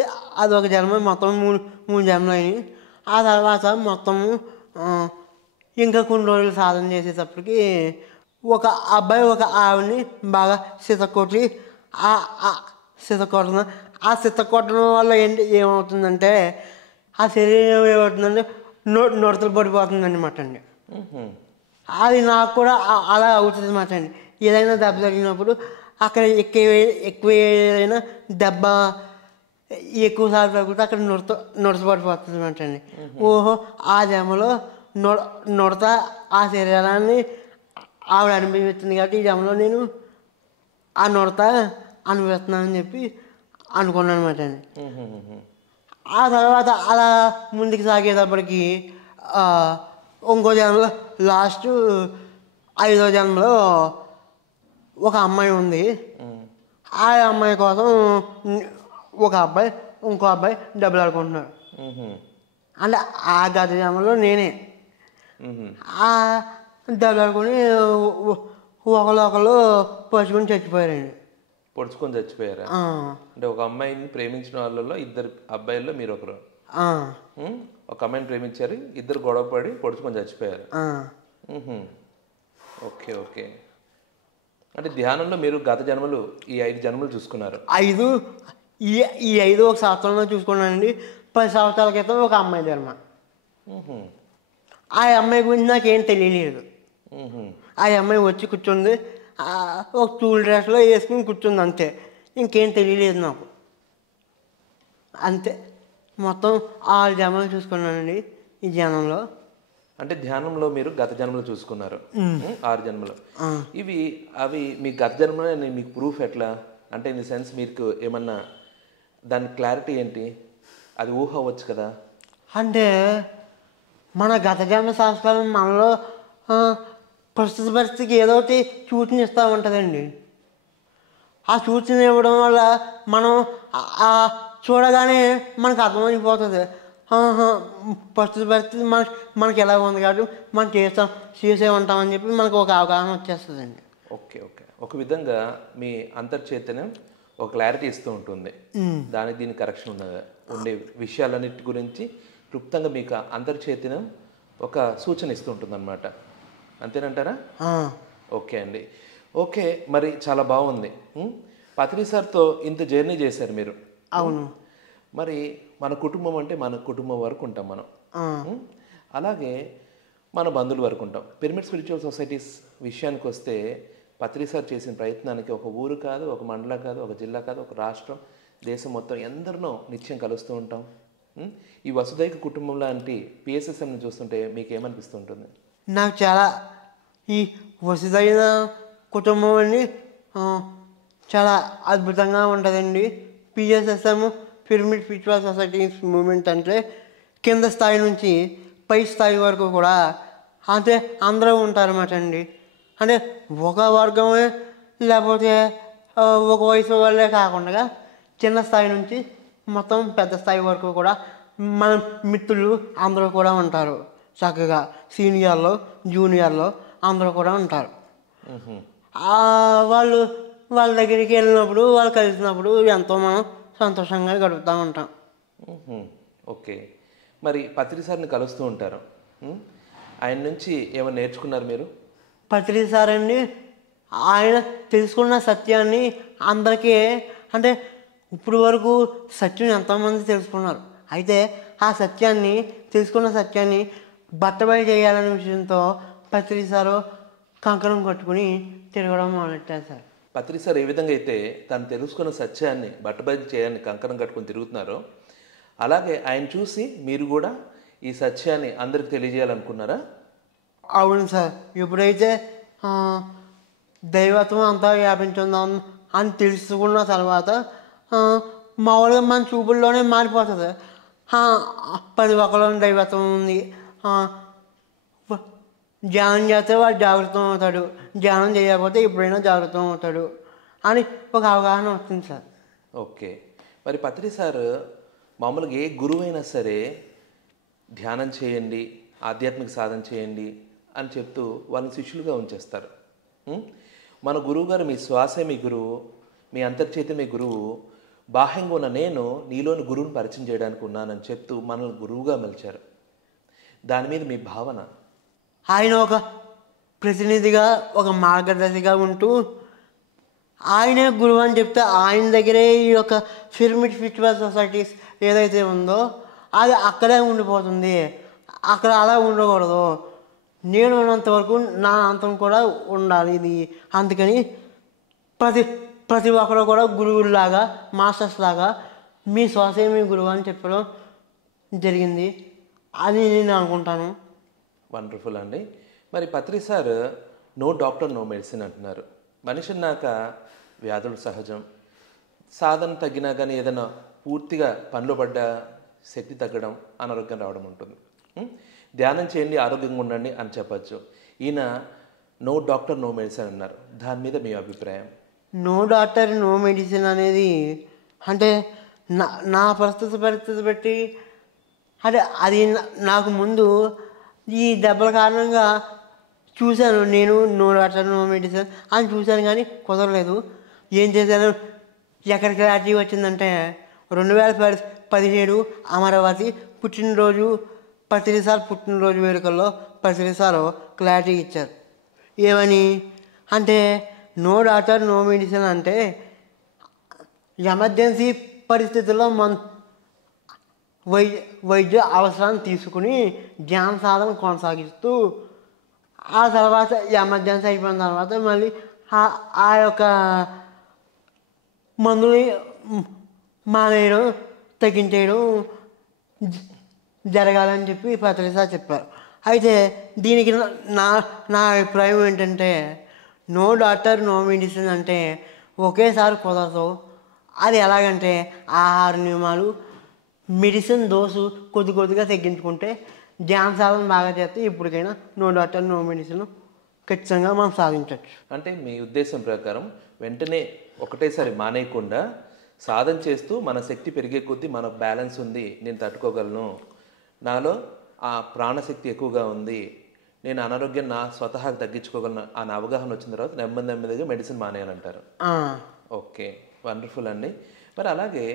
ఒక జన్మ, మొత్తం మూడు జన్మలు అయినాయి. ఆ తర్వాత మొత్తము ఇంకా కొన్ని రోజులు సాధన చేసేటప్పటికి ఒక అబ్బాయి ఒక ఆవిడని బాగా సితకొట్టడం వల్ల ఏమవుతుందంటే ఆ శరీరం ఏమవుతుందంటే నొడతలు పడిపోతుంది అనమాట అండి. అది నాకు కూడా అలా అవుతుంది అన్నమాట అండి. ఏదైనా దెబ్బ జరిగినప్పుడు అక్కడ ఎక్కువ ఏదైనా దెబ్బ ఎక్కువసార్లు తగ్గితే అక్కడ నొడత పడిపోతుంది అనమాట అండి. ఓహో, ఆ జన్మలో నొడత ఆ శరీరాన్ని ఆవిడ అనుభవిస్తుంది కాబట్టి ఈ జన్మలో నేను ఆ నొడత అనుభవిస్తున్నానని చెప్పి అనుకున్నాను అనమాట అండి. ఆ తర్వాత అలా ముందుకు సాగేటప్పటికి ఇంకో జన్మలో లాస్ట్ 5వ జన్మలో ఒక అమ్మాయి ఉంది. ఆ అమ్మాయి కోసం ఒక అబ్బాయి ఇంకో అబ్బాయి డబ్బులు ఆడుకుంటున్నాడు. మ్హూ. అంటే ఆ గత జన్మలో నేనే మ్హూ. ఆ డబ్బులు ఆడుకొని ఒకళ్ళు పరుచుకొని చచ్చిపోయారండి. పొడుచుకొని చచ్చిపోయారా? ఆ, అంటే ఒక అమ్మాయిని ప్రేమించిన వాళ్ళలో ఇద్దరు అబ్బాయిల్లో మీరు ఒకరు. ఆ, ఒక అమ్మాయిని ప్రేమించారు, ఇద్దరు గొడవపడి పొడుచుకొని చచ్చిపోయారు. ఆ. మ్హూ. Okay okay. అంటే ధ్యానంలో మీరు గత జన్మలు ఈ 5 జన్మలు చూసుకున్నారు. ఐదు ఈ ఈ 5 ఒక సంవత్సరంలో చూసుకున్నానండి. 10 సంవత్సరాల క్రితం ఒక అమ్మాయి జన్మ. మ్హూ. ఆ అమ్మాయి గురించి నాకేం తెలియలేదు. మ్హూ. ఆ అమ్మాయి వచ్చి కూర్చుంది, ఒక స్కూల్ డ్రెస్లో వేసుకుని కూర్చుంది అంతే. ఇంకేం తెలియలేదు నాకు. అంతే మొత్తం 6 జన్మలు చూసుకున్నానండి ఈ జనంలో. అంటే ధ్యానంలో మీరు గత జన్మలు చూసుకున్నారు. 6 జన్మలు. అవి మీ గత జన్మలో మీకు ప్రూఫ్ ఎట్లా? అంటే ఇన్ ది సెన్స్ మీకు ఏమన్నా దాని క్లారిటీ ఏంటి? అది ఊహ అవ్వచ్చు కదా. అంటే మన గత జన్మ సంస్కారం మనలో ప్రస్తుత పరిస్థితికి ఏదో ఒకటి సూచన ఇస్తూ ఉంటుందండి. ఆ సూచన ఇవ్వడం వల్ల మనం చూడగానే మనకు అర్థమైపోతుంది. ప్రస్తుత పరిస్థితి మనకి ఎలా ఉంది కాబట్టి మనం చేసే ఉంటామని చెప్పి మనకు ఒక అవగాహన వచ్చేస్తుందండి. Okay okay. ఒక విధంగా మీ అంతర్చైతన్యం ఒక క్లారిటీ ఇస్తూ ఉంటుంది. దానికి దీనికి కరెక్షన్ ఉండే విషయాలన్నిటి గురించి క్లుప్తంగా మీకు అంతర్చైతన్యం ఒక సూచన ఇస్తూ ఉంటుంది అన్నమాట. అంతేనంటారా? ఓకే అండి. ఓకే, మరి చాలా బాగుంది. పత్రి సార్తో ఇంత జర్నీ చేశారు మీరు. అవును. మరి మన కుటుంబం అంటే మన కుటుంబం వరకు ఉంటాం మనం. అలాగే మన బంధువుల వరకు ఉంటాం. పిరమిడ్ స్పిరిచువల్ సొసైటీస్ విషయానికి వస్తే పత్రి సార్ చేసిన ప్రయత్నానికి ఒక ఊరు కాదు, ఒక మండలం కాదు, ఒక జిల్లా కాదు, ఒక రాష్ట్రం, దేశం మొత్తం ఎందరినో నిత్యం కలుస్తూ ఉంటాం. ఈ వసుదైక కుటుంబం లాంటి పిఎస్ఎస్ఎంని చూస్తుంటే మీకు ఏమనిపిస్తుంటుంది? నాకు చాలా ఈ వసుదైన కుటుంబం అని చాలా అద్భుతంగా ఉంటుందండి. PSSM pyramid spiritual societies moment అంటే కింద స్థాయి నుంచి పై స్థాయి వరకు కూడా అంటే అందరూ ఉంటారన్నమాట అండి. అంటే ఒక వర్గమే లేకపోతే ఒక వయసు వాళ్ళే కాకుండా చిన్న స్థాయి నుంచి మొత్తం పెద్ద స్థాయి వరకు కూడా మన మిత్రులు అందరూ కూడా ఉంటారు. చక్కగా సీనియర్లు జూనియర్లు అందరూ కూడా ఉంటారు. వాళ్ళ దగ్గరికి వెళ్ళినప్పుడు వాళ్ళు కలిసినప్పుడు ఎంతో మనం సంతోషంగా గడుపుతూ ఉంటాం. ఓకే. మరి పత్రి సార్ని కలుస్తూ ఉంటారు. ఆయన నుంచి ఏమైనా నేర్చుకున్నారు మీరు? పత్రి సార్ అండి ఆయన తెలుసుకున్న సత్యాన్ని అందరికీ అంటే ఇప్పుడు వరకు సత్యం ఎంతోమంది తెలుసుకున్నారు. అయితే ఆ సత్యాన్ని తెలుసుకున్న సత్యాన్ని బట్టబయలు చేయాలనే విషయంతో పత్రి సారు కంకణం కట్టుకుని తిరగడం మొదలెట్టారు సార్. పత్రి సార్ ఏ విధంగా అయితే తను తెలుసుకున్న సత్యాన్ని బట్టబయలు చేయాలని కంకణం కట్టుకుని తిరుగుతున్నారో అలాగే ఆయన చూసి మీరు కూడా ఈ సత్యాన్ని అందరికి తెలియజేయాలనుకున్నారా? అవును సార్. ఎప్పుడైతే దైవత్వం అంతా వ్యాపించుందాం అని తెలుసుకున్న తర్వాత మామూలుగా మన చూపుల్లోనే మారిపోతుంది. ప్రతి ఒక్కలో దైవత్వం ఉంది. ధ్యానం చేస్తే వాడు జాగ్రత్త అవుతాడు, ధ్యానం చేయకపోతే ఎప్పుడైనా జాగ్రత్త అవుతాడు అని ఒక అవగాహన వస్తుంది సార్. ఓకే. మరి పత్రి సార్ మామూలుగా ఏ గురువు అయినా సరే ధ్యానం చేయండి, ఆధ్యాత్మిక సాధన చేయండి అని చెప్తూ వాళ్ళని శిష్యులుగా ఉంచేస్తారు. మన గురువు గారు మీ శ్వాసే మీ గురువు, మీ అంతర్చైతన్యం మీ గురువు, బాహ్యంగా ఉన్న నేను నీలోని గురువుని పరిచయం చేయడానికి ఉన్నానని చెప్తూ మనల్ని గురువుగా మలిచారు. దాని మీద మీ భావన? ఆయన ఒక ప్రతినిధిగా ఒక మార్గదర్శిగా ఉంటూ ఆయనే గురువు అని చెప్తే ఆయన దగ్గరే ఈ యొక్క పిరమిడ్ స్పిరిచువల్ సొసైటీస్ ఏదైతే ఉందో అది అక్కడే ఉండిపోతుంది. అక్కడ అలా ఉండకూడదు. నేను ఉన్నంత వరకు నా అంతం కూడా ఉండాలి ఇది. అందుకని ప్రతి ఒక్కరు కూడా గురువులాగా మాస్టర్స్ లాగా మీ శ్వాసే మీ గురువు అని చెప్పడం జరిగింది అని నేను అనుకుంటాను. వండర్ఫుల్ అండి. మరి Patri sir no doctor no medicine అంటున్నారు. మనిషి అన్నాక వ్యాధులు సహజం, సాధన తగ్గినా కానీ ఏదైనా పూర్తిగా పనిలో పడ్డ శక్తి తగ్గడం, అనారోగ్యం రావడం ఉంటుంది. ధ్యానం చేయండి ఆరోగ్యంగా ఉండండి అని చెప్పచ్చు. ఈయన నో డాక్టర్ నో మెడిసిన్ అన్నారు. దాని మీద మీ అభిప్రాయం? నో డాక్టర్ నో మెడిసిన్ అనేది అంటే నా నా పరిస్థితి బట్టి అంటే అది నాకు ముందు ఈ దెబ్బల కారణంగా చూశాను. నేను నో డాక్టర్ నో మెడిసిన్ అని చూశాను కానీ కుదరలేదు. ఏం చేశాను, ఎక్కడ క్లారిటీ వచ్చిందంటే 2017 అమరావతి పుట్టినరోజు పత్రిసార్ పుట్టినరోజు వేడుకల్లో పత్రిసారు క్లారిటీ ఇచ్చారు. ఏమని అంటే నో డాక్టర్ నో మెడిసిన్ అంటే ఎమర్జెన్సీ పరిస్థితుల్లో వైద్య అవసరాన్ని తీసుకుని ధ్యాన సాధన కొనసాగిస్తూ ఆ తర్వాత ఎమర్జెన్సీ అయిపోయిన తర్వాత మళ్ళీ ఆ యొక్క మందుని మానేయడం తగ్గించేయడం జరగాలని చెప్పి పత్రిక చెప్పారు. అయితే దీనికి నా అభిప్రాయం ఏంటంటే నో డాక్టర్ నో మెడిసిన్ అంటే ఒకేసారి కుదరదు. అది ఎలాగంటే ఆహార నియమాలు మెడిసిన్ డోసు కొద్దిగా తగ్గించుకుంటే ధ్యాన సాధన బాగా చేస్తే ఇప్పటికైనా నో డాక్టర్ నో మెడిసిన్ ఖచ్చితంగా మనం సాధించవచ్చు. అంటే మీ ఉద్దేశం ప్రకారం వెంటనే ఒకటేసారి మానేయకుండా సాధన చేస్తూ మన శక్తి పెరిగే కొద్దీ మన బ్యాలెన్స్ ఉంది, నేను తట్టుకోగలను, నాలో ఆ ప్రాణశక్తి ఎక్కువగా ఉంది, నేను అనారోగ్యం నా స్వతహాగా తగ్గించుకోగలను అనే అవగాహన వచ్చిన తర్వాత నెమ్మదిగా మెడిసిన్ మానేయాలంటారు. ఓకే, వండర్ఫుల్ అండి. మరి అలాగే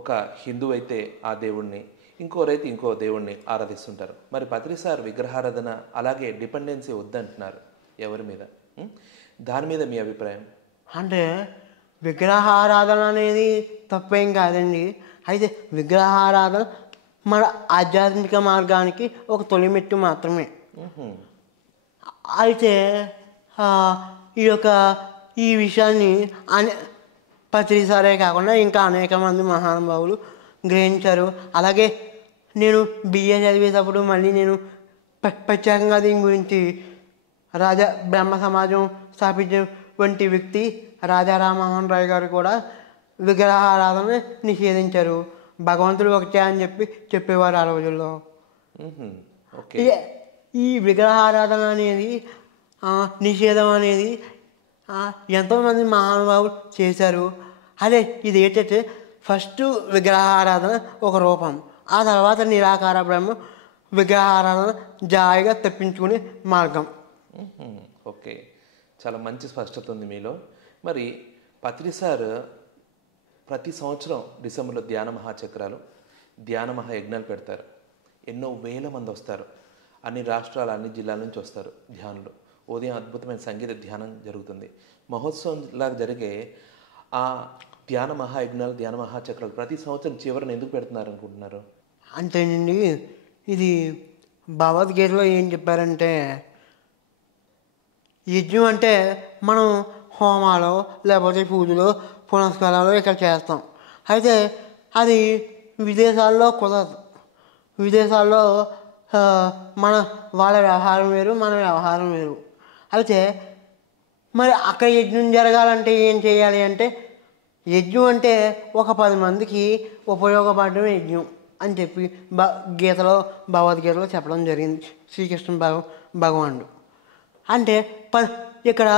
ఒక హిందూ అయితే ఆ దేవుణ్ణి, ఇంకోరైతే ఇంకో దేవుణ్ణి ఆరాధిస్తుంటారు. మరి పత్రిసార్ విగ్రహారాధన అలాగే డిపెండెన్సీ వద్దంటున్నారు ఎవరి మీద, దాని మీద మీ అభిప్రాయం? అంటే విగ్రహారాధన అనేది తప్పేం కాదండి. అయితే విగ్రహారాధన మన ఆధ్యాత్మిక మార్గానికి ఒక తొలిమెట్టు మాత్రమే. అయితే ఈ విషయాన్ని పత్రిసారే కాకుండా ఇంకా అనేక మంది మహానుభావులు గ్రహించారు. అలాగే నేను బిఏ చదివేటప్పుడు మళ్ళీ నేను ప్రత్యేకంగా దీని గురించి రాజా బ్రహ్మ సమాజం స్థాపించిన వంటి వ్యక్తి రాజా రామ్మోహన్ రాయ్ గారు కూడా విగ్రహారాధన నిషేధించారు. భగవంతుడు ఒకటే అని చెప్పేవారు ఆ రోజుల్లో. ఈ విగ్రహారాధన అనేది నిషేధం అనేది ఎంతోమంది మహానుభావులు చేశారు. అదే ఇది ఏంటంటే ఫస్ట్ విగ్రహారాధన ఒక రూపం, ఆ తర్వాత నిరాకార బ్రహ్మ విగ్రహారాధన జాయిగా తప్పించుకునే మార్గం. ఓకే, చాలా మంచి స్పష్టత ఉంది మీలో. మరి పత్రిసార్ ప్రతి సంవత్సరం డిసెంబర్లో ధ్యాన మహాచక్రాలు, ధ్యాన మహాయజ్ఞాలు పెడతారు. ఎన్నో వేల మంది వస్తారు, అన్ని రాష్ట్రాలు అన్ని జిల్లాల నుంచి వస్తారు ధ్యానులు. ఉదయం అద్భుతమైన సంగీత ధ్యానం జరుగుతుంది. మహోత్సవం లాగా జరిగే ఆ ధ్యాన మహాయజ్ఞాలు, ధ్యాన మహాచక్రాలు ప్రతి సంవత్సరం చివరిని ఎందుకు పెడుతున్నారు అనుకుంటున్నారు? అంతేనండి, ఇది భగవద్గీతలో ఏం చెప్పారంటే యజ్ఞం అంటే మనం హోమాలు లేకపోతే పూజలు పునస్కారాలు ఇక్కడ చేస్తాం. అయితే అది విదేశాల్లో కుదరదు. విదేశాల్లో వాళ్ళ వ్యవహారం వేరు, మన వ్యవహారం వేరు. అయితే మరి అక్కడ యజ్ఞం జరగాలంటే ఏం చేయాలి అంటే యజ్ఞం అంటే ఒక 10 మందికి ఉపయోగపడడం యజ్ఞం అని చెప్పి భగవద్గీతలో చెప్పడం జరిగింది శ్రీకృష్ణ భగవానుడు. అంటే ఇక్కడ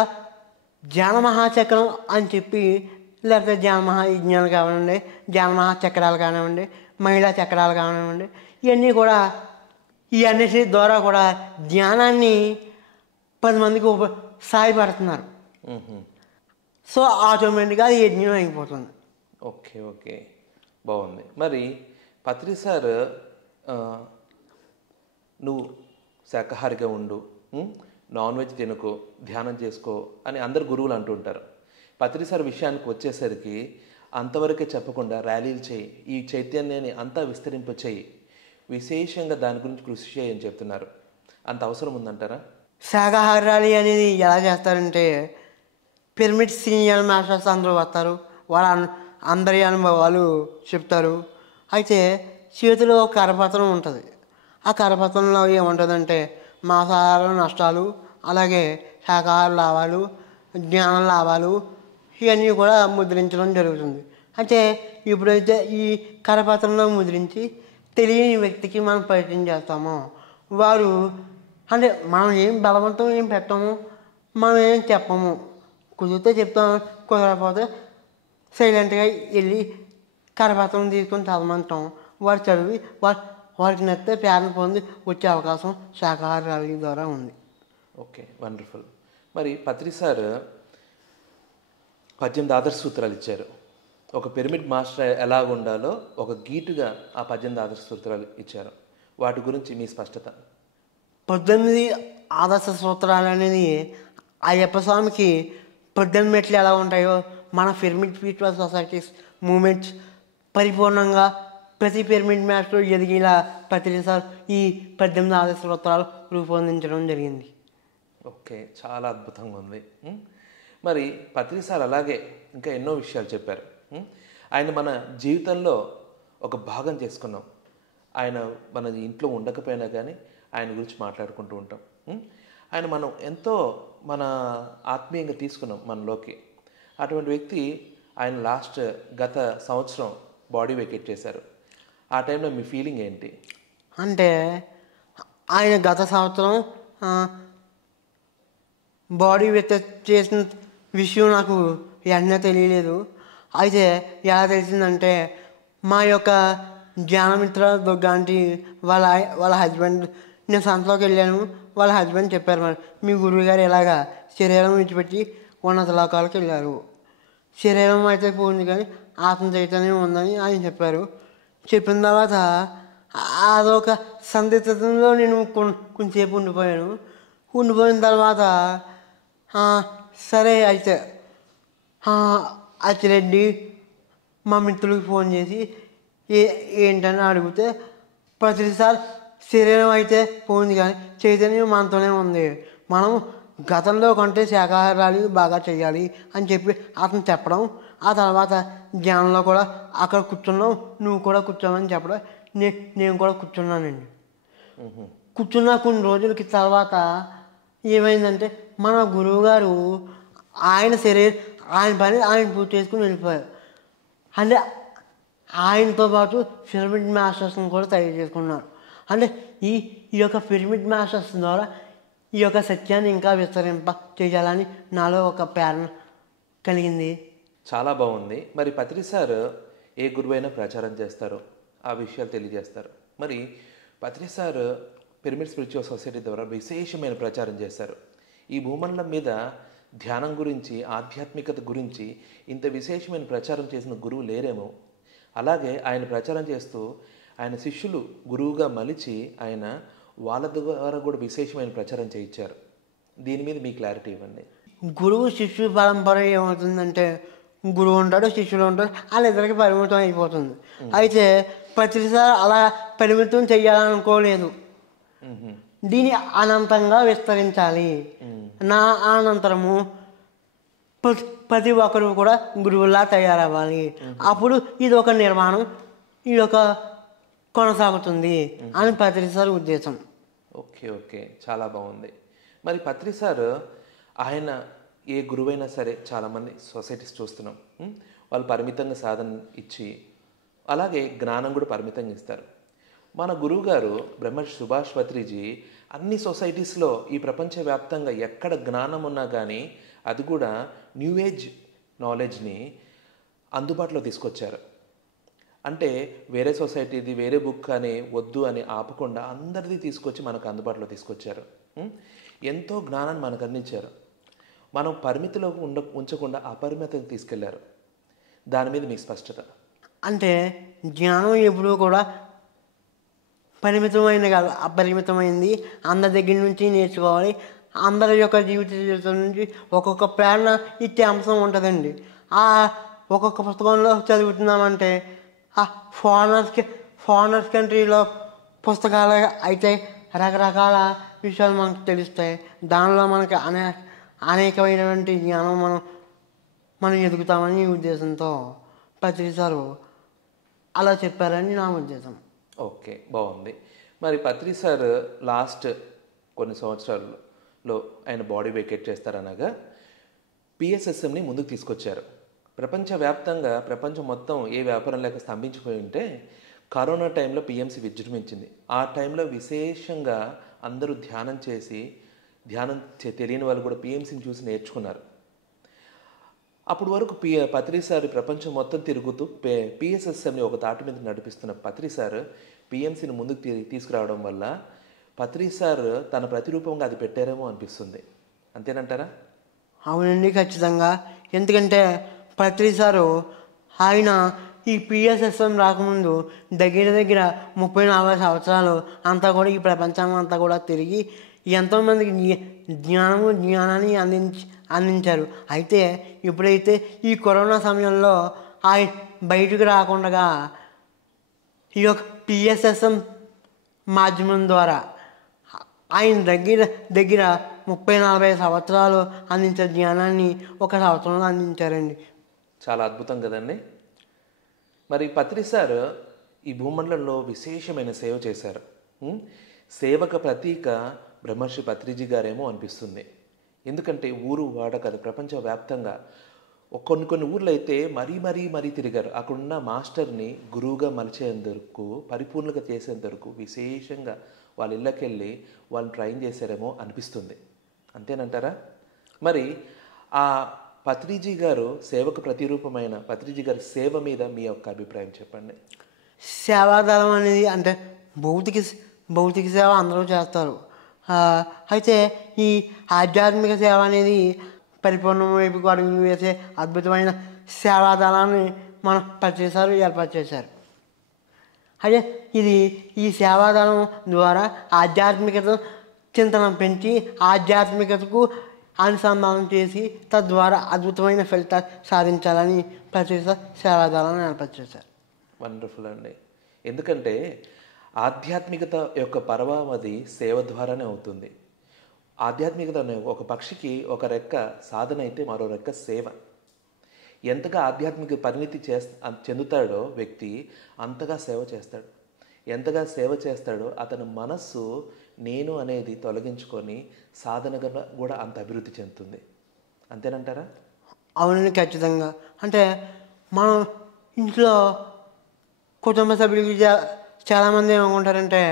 ధ్యాన మహాచక్రం అని చెప్పి లేకపోతే ధ్యాన మహాయజ్ఞాలు కానివ్వండి, ధ్యాన మహాచక్రాలు కానివ్వండి, మహిళా చక్రాలు కానివ్వండి, ఇవన్నిటి ద్వారా కూడా ధ్యానాన్ని 10 మందికి సాయపడుతున్నారు. సో ఆటోమేటిక్గా అది యజ్ఞం అయిపోతుంది. ఓకే, బాగుంది. మరి పత్రిసార్ నువ్వు శాకాహారిగా ఉండు, నాన్ వెజ్ తినుకో, ధ్యానం చేసుకో అని అందరు గురువులు అంటుంటారు. పత్రిసార్ విషయానికి వచ్చేసరికి అంతవరకే చెప్పకుండా ర్యాలీలు చేయి, ఈ చైతన్యాన్ని అంతా విస్తరింప చేయి, విశేషంగా దాని గురించి కృషి చేయని చెప్తున్నారు. అంత అవసరం ఉందంటారా? శాకాహార ర్యాలీ అనేది ఎలా చేస్తారంటే పిరమిడ్ సీనియర్ మాస్టర్స్ అందరూ వస్తారు, వాళ్ళ అందరి అనుభవాలు చెప్తారు. అయితే చేతిలో ఒక కరపత్రం ఉంటుంది. ఆ కరపత్రంలో ఏముంటుందంటే మాంసాహార నష్టాలు, అలాగే శాకాహార లాభాలు, జ్ఞాన లాభాలు ఇవన్నీ కూడా ముద్రించడం జరుగుతుంది. అంటే ఇప్పుడైతే ఈ కరపత్రంలో ముద్రించి తెలియని వ్యక్తికి మనం పరిచయం చేస్తామో వారు అంటే మనం ఏం బలవంతం ఏం పెట్టాము, మనం ఏం చెప్పము, కుదిరితే చెప్తాము, కుదరకపోతే సైలెంట్గా వెళ్ళి కరపత్రం తీసుకొని చదవమంటాం. వారు చదివి వారికి నచ్చితే ప్రేరణ పొంది వచ్చే అవకాశం శాకాహార ర్యాలీ ద్వారా ఉంది. Okay, wonderful. మరి పత్రి సార్ 18 ఆదర్శ సూత్రాలు ఇచ్చారు. ఒక పిరమిడ్ మాస్టర్ ఎలా ఉండాలో ఒక గీటుగా ఆ 18 ఆదర్శ సూత్రాలు ఇచ్చారు. వాటి గురించి మీ స్పష్టత. 18 ఆదర్శ సూత్రాలు అనేది అయ్యప్ప స్వామికి 18 మెట్లు ఎలా ఉంటాయో మన పిరమిడ్ స్పిరిచువల్ సొసైటీస్ మూమెంట్స్ పరిపూర్ణంగా ప్రతి పిరమిడ్ మాస్టర్ ఎదిగేలా పత్రి సార్ ఈ 18 ఆదర్శ సూత్రాలు రూపొందించడం జరిగింది. ఓకే, చాలా అద్భుతంగా ఉంది. మరి పత్రి సార్ అలాగే ఇంకా ఎన్నో విషయాలు చెప్పారు. ఆయన మన జీవితంలో ఒక భాగం చేసుకున్నాం. ఆయన మన ఇంట్లో ఉండకపోయినా కానీ ఆయన గురించి మాట్లాడుకుంటూ ఉంటాం. ఆయన మనం ఎంతో మన ఆత్మీయంగా తీసుకున్నాం మనలోకి. అటువంటి వ్యక్తి ఆయన గత సంవత్సరం బాడీ వెకేట్ చేశారు. ఆ టైంలో మీ ఫీలింగ్ ఏంటి? అంటే ఆయన గత సంవత్సరం బాడీ వెకేట్ చేసిన విషయం నాకు వెంటనే తెలియలేదు. అయితే ఎలా తెలిసిందంటే మా యొక్క జ్ఞానమిత్ర దుర్గాంటి వాళ్ళ హస్బెండ్, నేను సంతలోకి వెళ్ళాను, వాళ్ళ హస్బెండ్ చెప్పారు, మరి మీ గురువు గారు ఎలాగా శరీరం విడిచిపెట్టి ఉన్నత లోకాలకు వెళ్ళారు, శరీరం అయితే పోయింది కానీ ఆత్మ చైతన్యం ఉందని ఆయన చెప్పారు. చెప్పిన తర్వాత అదొక సందిగ్ధతలో నేను కొంచెంసేపు ఉండిపోయాను. ఉండిపోయిన తర్వాత సరే అయితే అచ్చిరెడ్డి మా మిత్రుడికి ఫోన్ చేసి ఏంటని అడిగితే ప్రతిసారి శరీరం అయితే పోయింది కానీ చైతన్యం మనతోనే ఉంది, మనం గతంలో కంటే శాకాహారాలు బాగా చేయాలి అని చెప్పి అతను చెప్పడం. ఆ తర్వాత ధ్యానంలో కూడా అక్కడ కూర్చున్నాం, నువ్వు కూడా కూర్చోమని చెప్పడం, నేను కూడా కూర్చున్నానండి. కూర్చున్న కొన్ని రోజులకి తర్వాత ఏమైందంటే మన గురువు గారు ఆయన పని ఆయన పూర్తి చేసుకుని వెళ్ళిపోయారు. అంటే ఆయనతో పాటు పిరమిడ్ మాస్టర్స్ని కూడా తయారు చేసుకున్నారు. అంటే ఈ యొక్క పిరమిడ్ మాస్టర్స్ ద్వారా ఈ యొక్క సత్యాన్ని ఇంకా విస్తరింప చేయాలని నాలో ఒక ప్రేరణ కలిగింది. చాలా బాగుంది. మరి పత్రి సార్ ఏ గురువైనా ప్రచారం చేస్తారో ఆ విషయాలు తెలియజేస్తారు. మరి Patri sir pyramid spiritual society ద్వారా విశేషమైన ప్రచారం చేశారు. ఈ భూమండలం మీద ధ్యానం గురించి, ఆధ్యాత్మికత గురించి ఇంత విశేషమైన ప్రచారం చేసిన గురువు లేరేమో. అలాగే ఆయన ప్రచారం చేస్తూ ఆయన శిష్యులు గురువుగా మలిచి ఆయన వాళ్ళ ద్వారా కూడా విశేషమైన ప్రచారం చేయించారు. దీని మీద మీ క్లారిటీ ఇవ్వండి. గురువు శిష్యుల పరంపర ఏమవుతుందంటే గురువు ఉంటాడు, శిష్యులు ఉంటాడు, వాళ్ళిద్దరికి పరిమితం అయిపోతుంది. అయితే ప్రతిసారి అలా పరిమితం చెయ్యాలనుకోలేదు, దీన్ని అనంతంగా విస్తరించాలి. నా అనంతరము ప్రతి ఒక్కరు కూడా గురువులా తయారవ్వాలి. అప్పుడు ఇది ఒక నిర్మాణం, ఇది ఒక కొనసాగుతుంది అని పత్రి సార్ ఉద్దేశం. ఓకే, చాలా బాగుంది. మరి పత్రి సార్ ఆయన ఏ గురువైనా సరే చాలామంది సొసైటీస్ చూస్తున్నాం, వాళ్ళు పరిమితంగా సాధన ఇచ్చి అలాగే జ్ఞానం కూడా పరిమితంగా ఇస్తారు. మన గురువు గారు బ్రహ్మర్షి సుభాష్ పత్రిజీ అన్ని సొసైటీస్లో ఈ ప్రపంచవ్యాప్తంగా ఎక్కడ జ్ఞానం ఉన్నా కానీ అది కూడా న్యూ ఏజ్ నాలెడ్జ్ని అందుబాటులో తీసుకొచ్చారు. అంటే వేరే సొసైటీది వేరే బుక్ అని వద్దు అని ఆపకుండా అందరిది తీసుకొచ్చి మనకు అందుబాటులో తీసుకొచ్చారు. ఎంతో జ్ఞానాన్ని మనకు అందించారు. మనం పరిమితిలో ఉంచకుండా అపరిమితం తీసుకెళ్లారు. దాని మీద మీ స్పష్టత. అంటే జ్ఞానం ఎప్పుడూ కూడా పరిమితమైన కాదు, అపరిమితమైంది. అందరి దగ్గర నుంచి నేర్చుకోవాలి. అందరి యొక్క జీవితం నుంచి ఒక్కొక్క ప్రేరణ ఇచ్చే అంశం ఉంటుందండి. ఆ ఒక్కొక్క పుస్తకంలో చదువుతున్నామంటే ఆ ఫారినర్స్ కంట్రీలో పుస్తకాలు అయితే రకరకాల విషయాలు మనకు తెలుస్తాయి. దానిలో మనకి అనేకమైనటువంటి జ్ఞానం మనం ఎదుగుతామని ఉద్దేశంతో పత్రి సారు అలా చెప్పారని నా ఉద్దేశం. ఓకే, బాగుంది. మరి పత్రి సార్ లాస్ట్ కొన్ని సంవత్సరాలలో ఆయన బాడీ వెకేట్ చేస్తారనగా పిఎస్ఎస్ఎంని ముందుకు తీసుకొచ్చారు. ప్రపంచవ్యాప్తంగా ప్రపంచం మొత్తం ఏ వ్యాపారం లేక స్తంభించిపోయి ఉంటే కరోనా టైంలో పిఎంసి విజృంభించింది. ఆ టైంలో విశేషంగా అందరూ ధ్యానం తెలియని వాళ్ళు కూడా పిఎంసిని చూసి నేర్చుకున్నారు. అప్పుడు వరకు పత్రి సార్ ప్రపంచం మొత్తం తిరుగుతూ పిఎస్ఎస్ఎంని ఒక తాటి మీద నడిపిస్తున్న పత్రి సార్ పిఎంసిని ముందుకు తీసుకురావడం వల్ల పత్రి సార్ తన ప్రతిరూపంగా అది పెట్టారేమో అనిపిస్తుంది. అంతేనంటారా? అవునండి, ఖచ్చితంగా. ఎందుకంటే పత్రి సారు ఆయన ఈ పిఎస్ఎస్ఎం రాకముందు దగ్గర దగ్గర 30-40 సంవత్సరాలు అంతా కూడా ఈ ప్రపంచం అంతా కూడా తిరిగి ఎంతోమందికి జ్ఞానాన్ని అందించారు. అయితే ఇప్పుడైతే ఈ కరోనా సమయంలో ఆయన బయటకు రాకుండా ఈ యొక్క పిఎస్ఎస్ఎం మాధ్యమం ద్వారా ఆయన దగ్గర దగ్గర 30-40 సంవత్సరాలు అందించే జ్ఞానాన్ని 1 సంవత్సరంలో అందించారండి. చాలా అద్భుతం కదండి. మరి పత్రి సార్ ఈ భూమండలంలో విశేషమైన సేవ చేశారు. సేవక ప్రతీక బ్రహ్మర్షి పత్రిజీ గారేమో అనిపిస్తుంది. ఎందుకంటే ఊరు వాడ కాదు, ప్రపంచవ్యాప్తంగా కొన్ని ఊర్లు అయితే మరీ తిరిగారు. అక్కడున్న మాస్టర్ని గురువుగా మలిచేందుకు, పరిపూర్ణంగా చేసేందుకు విశేషంగా వాళ్ళ ఇళ్ళకెళ్ళి వాళ్ళని ట్రైన్ చేశారేమో అనిపిస్తుంది. అంతేనంటారా? మరి ఆ పత్రిజీ గారు సేవకు ప్రతిరూపమైన పత్రిజీ గారి సేవ మీద మీ యొక్క అభిప్రాయం చెప్పండి. సేవాదళం అనేది అంటే భౌతిక సేవ అందరూ చేస్తారు. అయితే ఈ ఆధ్యాత్మిక సేవ అనేది పరిపూర్ణ వైపుకు అడుగులు వేసే అద్భుతమైన సేవాదళాన్ని మనం పనిచేశారు, ఏర్పాటు చేశారు. అయితే ఈ సేవాదళం ద్వారా ఆధ్యాత్మికత చింతన పెంచి ఆధ్యాత్మికతకు అనుసంధానం చేసి తద్వారా అద్భుతమైన ఫలితాలు సాధించాలని ప్రతి సేవాదళాన్ని ఏర్పాటు చేశారు. వండర్ఫుల్ అండి. ఎందుకంటే ఆధ్యాత్మికత యొక్క పరమావధి సేవ ద్వారానే అవుతుంది. ఆధ్యాత్మికత అనే ఒక పక్షికి ఒక రెక్క సాధన అయితే మరో రెక్క సేవ. ఎంతగా ఆధ్యాత్మిక పరిణితి చెందుతాడో వ్యక్తి అంతగా సేవ చేస్తాడు. ఎంతగా సేవ చేస్తాడో అతని మనస్సు నేను అనేది తొలగించుకొని సాధనగా కూడా అంత అభివృద్ధి చెందుతుంది. అంతేనంటారా? అవునండి, ఖచ్చితంగా. అంటే మనం ఇంట్లో కుటుంబ సభ్యులకి చాలామంది ఏమనుకుంటారంటే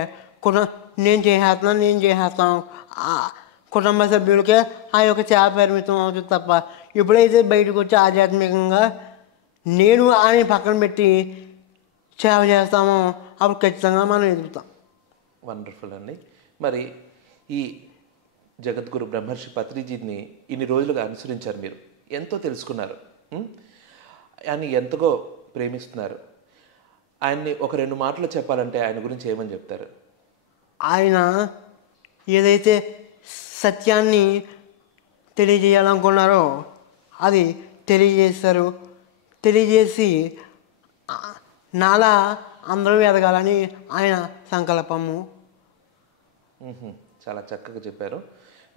నేను చేసేస్తాను కుటుంబ సభ్యులకే ఆ యొక్క సేవ పరిమితం అవుతుంది తప్ప ఎప్పుడైతే బయటకు వచ్చి ఆధ్యాత్మికంగా నేను అని పక్కన పెట్టి సేవ చేస్తామో అప్పుడు ఖచ్చితంగా మనం ఎదుగుతాం. వండర్ఫుల్ అండి. మరి ఈ జగద్గురు బ్రహ్మర్షి పత్రిజీని ఇన్ని రోజులుగా అనుసరించారు, మీరు ఎంతో తెలుసుకున్నారు, ఆయన్ని ఎంతగో ప్రేమిస్తున్నారు. ఆయన్ని ఒక 2 మాటలు చెప్పాలంటే ఆయన గురించి ఏమని చెప్తారు? ఆయన ఏదైతే సత్యాన్ని తెలియజేయాలనుకున్నారో అది తెలియజేస్తారు. తెలియజేసి నాలా అందరూ ఎదగాలని ఆయన సంకల్పము. చాలా చక్కగా చెప్పారు.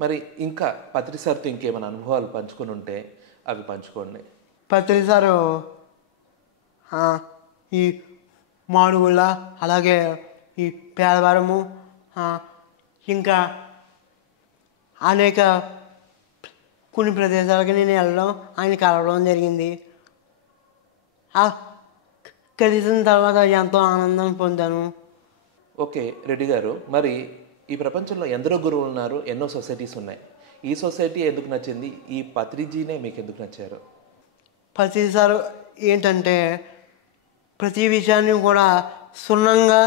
మరి ఇంకా పత్రి సార్తో ఇంకేమైనా అనుభవాలు పంచుకొని ఉంటే అవి పంచుకోండి. పత్రి సారు ఈ మాడుగుళ్ళ, అలాగే ఈ పేదవారము, ఇంకా అనేక కొన్ని ప్రదేశాలకి నేను వెళ్ళడం, ఆయన కలవడం జరిగింది. కలిసిన తర్వాత ఎంతో ఆనందం పొందాను. ఓకే రెడ్డి గారు, మరి ఈ ప్రపంచంలో ఎందరో గురువులు ఉన్నారు, ఎన్నో సొసైటీస్ ఉన్నాయి. ఈ సొసైటీ ఎందుకు నచ్చింది? ఈ పత్రిజీనే మీకు ఎందుకు నచ్చారు? పత్రి సారు ఏంటంటే ప్రతి విషయాన్ని కూడా సున్నంగా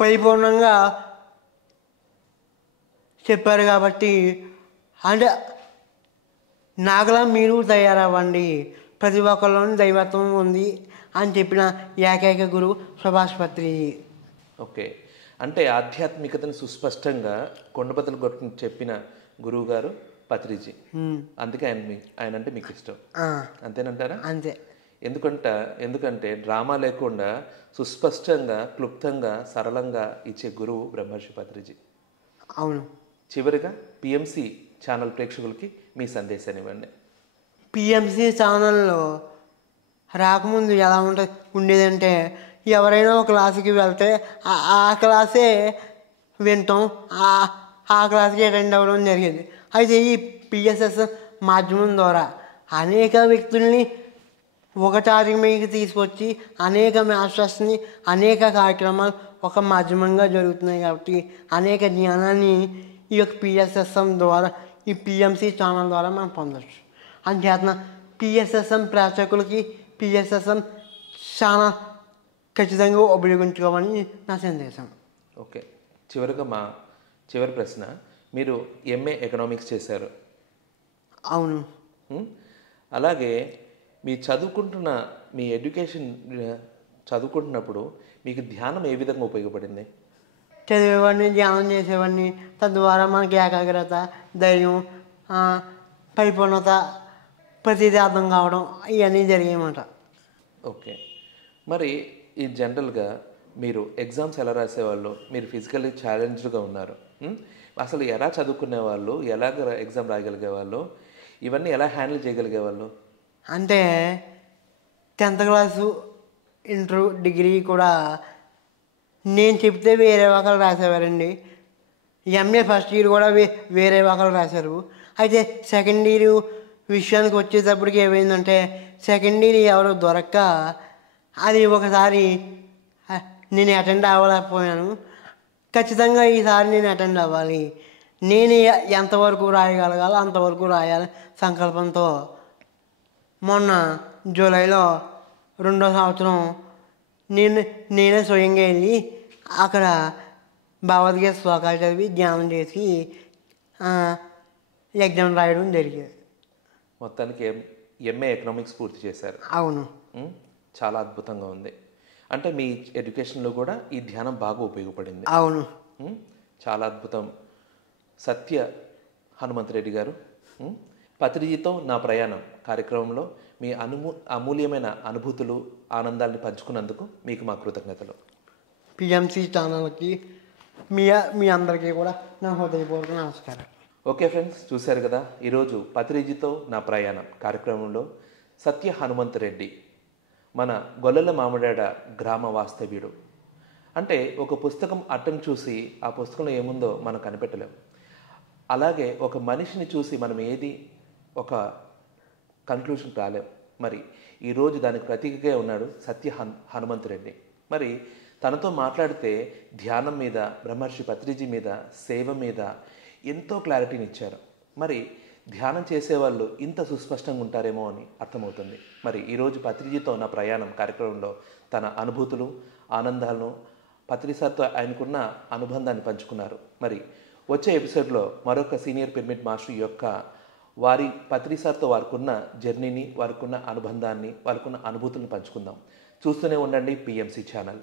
పరిపూర్ణంగా చెప్పారు. కాబట్టి అంటే నాకులా మీరు తయారవ్వండి, ప్రతి ఒక్కరిలోని దైవత్వం ఉంది అని చెప్పిన ఏకైక గురువు సుభాష్ పత్రిజీ. ఓకే, అంటే ఆధ్యాత్మికతను సుస్పష్టంగా కొండబద్దలు కొట్టి చెప్పిన గురువు గారు పత్రిజీ. అందుకే ఆయన అంటే మీకు ఇష్టం, అంతేనంటారా? అంతే. ఎందుకంటే డ్రామా లేకుండా సుస్పష్టంగా, క్లుప్తంగా, సరళంగా ఇచ్చే గురువు బ్రహ్మర్షి పత్రిజీ. అవును. చివరిగా పిఎంసి ఛానల్ ప్రేక్షకులకి మీ సందేశాన్ని ఇవ్వండి. పిఎంసి ఛానల్లో రాకముందు ఎలా ఉండేదంటే ఎవరైనా ఒక క్లాసుకి వెళ్తే ఆ క్లాసే వింటాం, ఆ క్లాస్కి అటెండ్ అవ్వడం జరిగేది. అయితే ఈ పిఎస్ఎస్ మాధ్యమం ద్వారా అనేక వ్యక్తుల్ని ఒక టాపిక్ మీదకి తీసుకొచ్చి అనేక మాస్టర్స్ని, అనేక కార్యక్రమాలు ఒక మాధ్యమంగా జరుగుతున్నాయి. కాబట్టి అనేక జ్ఞానాన్ని ఈ యొక్క పిఎస్ఎస్ఎం ద్వారా ఈ పిఎంసి ఛానల్ ద్వారా మనం పొందవచ్చు. అందుచేతన పిఎస్ఎస్ఎం ప్రేక్షకులకి పిఎస్ఎస్ఎం ఛానల్ ఖచ్చితంగా ఉపయోగించుకోవాలని నా సందేశం. ఓకే, చివరిగా మా చివరి ప్రశ్న, మీరు ఎంఏ ఎకనామిక్స్ చేశారు. అవును. అలాగే మీ మీ ఎడ్యుకేషన్ చదువుకుంటున్నప్పుడు మీకు ధ్యానం ఏ విధంగా ఉపయోగపడింది? చదివేవాడిని, ధ్యానం చేసేవాడిని. తద్వారా మనకి ఏకాగ్రత, ధైర్యం, పరిపూర్ణత, ప్రతిదీ అర్థం కావడం ఇవన్నీ జరిగాయన్నమాట. ఓకే, మరి ఈ జనరల్గా మీరు ఎగ్జామ్స్ ఎలా రాసేవాళ్ళు? మీరు ఫిజికల్లీ ఛాలెంజ్డ్గా ఉన్నారు. అసలు ఎలా చదువుకునేవాళ్ళు, ఎలాగ ఎగ్జామ్ రాయగలిగేవాళ్ళు, ఇవన్నీ ఎలా హ్యాండిల్ చేయగలిగేవాళ్ళు? అంటే 10th క్లాసు, ఇంటర్, డిగ్రీ కూడా నేను చెప్తే వేరే ఒకరు రాసేవారండి. ఎంఏ ఫస్ట్ ఇయర్ కూడా వేరే ఒకరు రాశారు. అయితే సెకండ్ ఇయర్ విషయానికి వచ్చేటప్పటికి ఏమైందంటే సెకండ్ ఇయర్ ఎవరు దొరక్క అది ఒకసారి నేను అటెండ్ అవ్వలేకపోయాను. ఖచ్చితంగా ఈసారి నేను అటెండ్ అవ్వాలి, నేను ఎంతవరకు రాయగలగాలో అంతవరకు రాయాలి సంకల్పంతో మొన్న జూలైలో 2వ సంవత్సరం నేనే స్వయంగా వెళ్ళి అక్కడ భగవద్గీత శ్లోకాలు చదివి ధ్యానం చేసి ఎగ్జామ్ రాయడం జరిగేది. మొత్తానికి ఎంఏ ఎకనామిక్స్ పూర్తి చేశారు. అవును. చాలా అద్భుతంగా ఉంది. అంటే మీ ఎడ్యుకేషన్లో కూడా ఈ ధ్యానం బాగా ఉపయోగపడింది. అవును. చాలా అద్భుతం. సత్య హనుమంతరెడ్డి గారు, పత్రిజీతో నా ప్రయాణం కార్యక్రమంలో మీ అమూల్యమైన అనుభూతులు, ఆనందాన్ని పంచుకున్నందుకు మీకు మా కృతజ్ఞతలు. పిఎంసి ఛానల్కి మీ అందరికీ కూడా నా హృదయపూర్వక నమస్కారం. ఓకే ఫ్రెండ్స్, చూశారు కదా ఈరోజు పత్రిజీతో నా ప్రయాణం కార్యక్రమంలో సత్య హనుమంతరెడ్డి మన గొల్లల మామిడాడ గ్రామ వాస్తవ్యుడు. అంటే ఒక పుస్తకం అట్టను చూసి ఆ పుస్తకంలో ఏముందో మనం కనిపెట్టలేము. అలాగే ఒక మనిషిని చూసి మనం ఏది ఒక కన్క్లూషన్ రాలేం. మరి ఈరోజు దానికి ప్రతీకగా ఉన్నాడు సత్య హనుమంతరెడ్డి. మరి తనతో మాట్లాడితే ధ్యానం మీద, బ్రహ్మర్షి పత్రిజీ మీద, సేవ మీద ఎంతో క్లారిటీని ఇచ్చారు. మరి ధ్యానం చేసేవాళ్ళు ఇంత సుస్పష్టంగా ఉంటారేమో అని అర్థమవుతుంది. మరి ఈరోజు పత్రిజీతో నా ప్రయాణం కార్యక్రమంలో తన అనుభూతులు, ఆనందాలను, పత్రిసార్తో ఆయనకున్న అనుబంధాన్ని పంచుకున్నారు. మరి వచ్చే ఎపిసోడ్లో మరొక సీనియర్ పిరమిడ్ మాస్టర్ యొక్క వారి పత్రిసార్తో వారికున్న జర్నీని, వారికున్న అనుబంధాన్ని, వారికున్న అనుభూతులను పంచుకుందాం. చూస్తూనే ఉండండి పిఎంసి ఛానల్.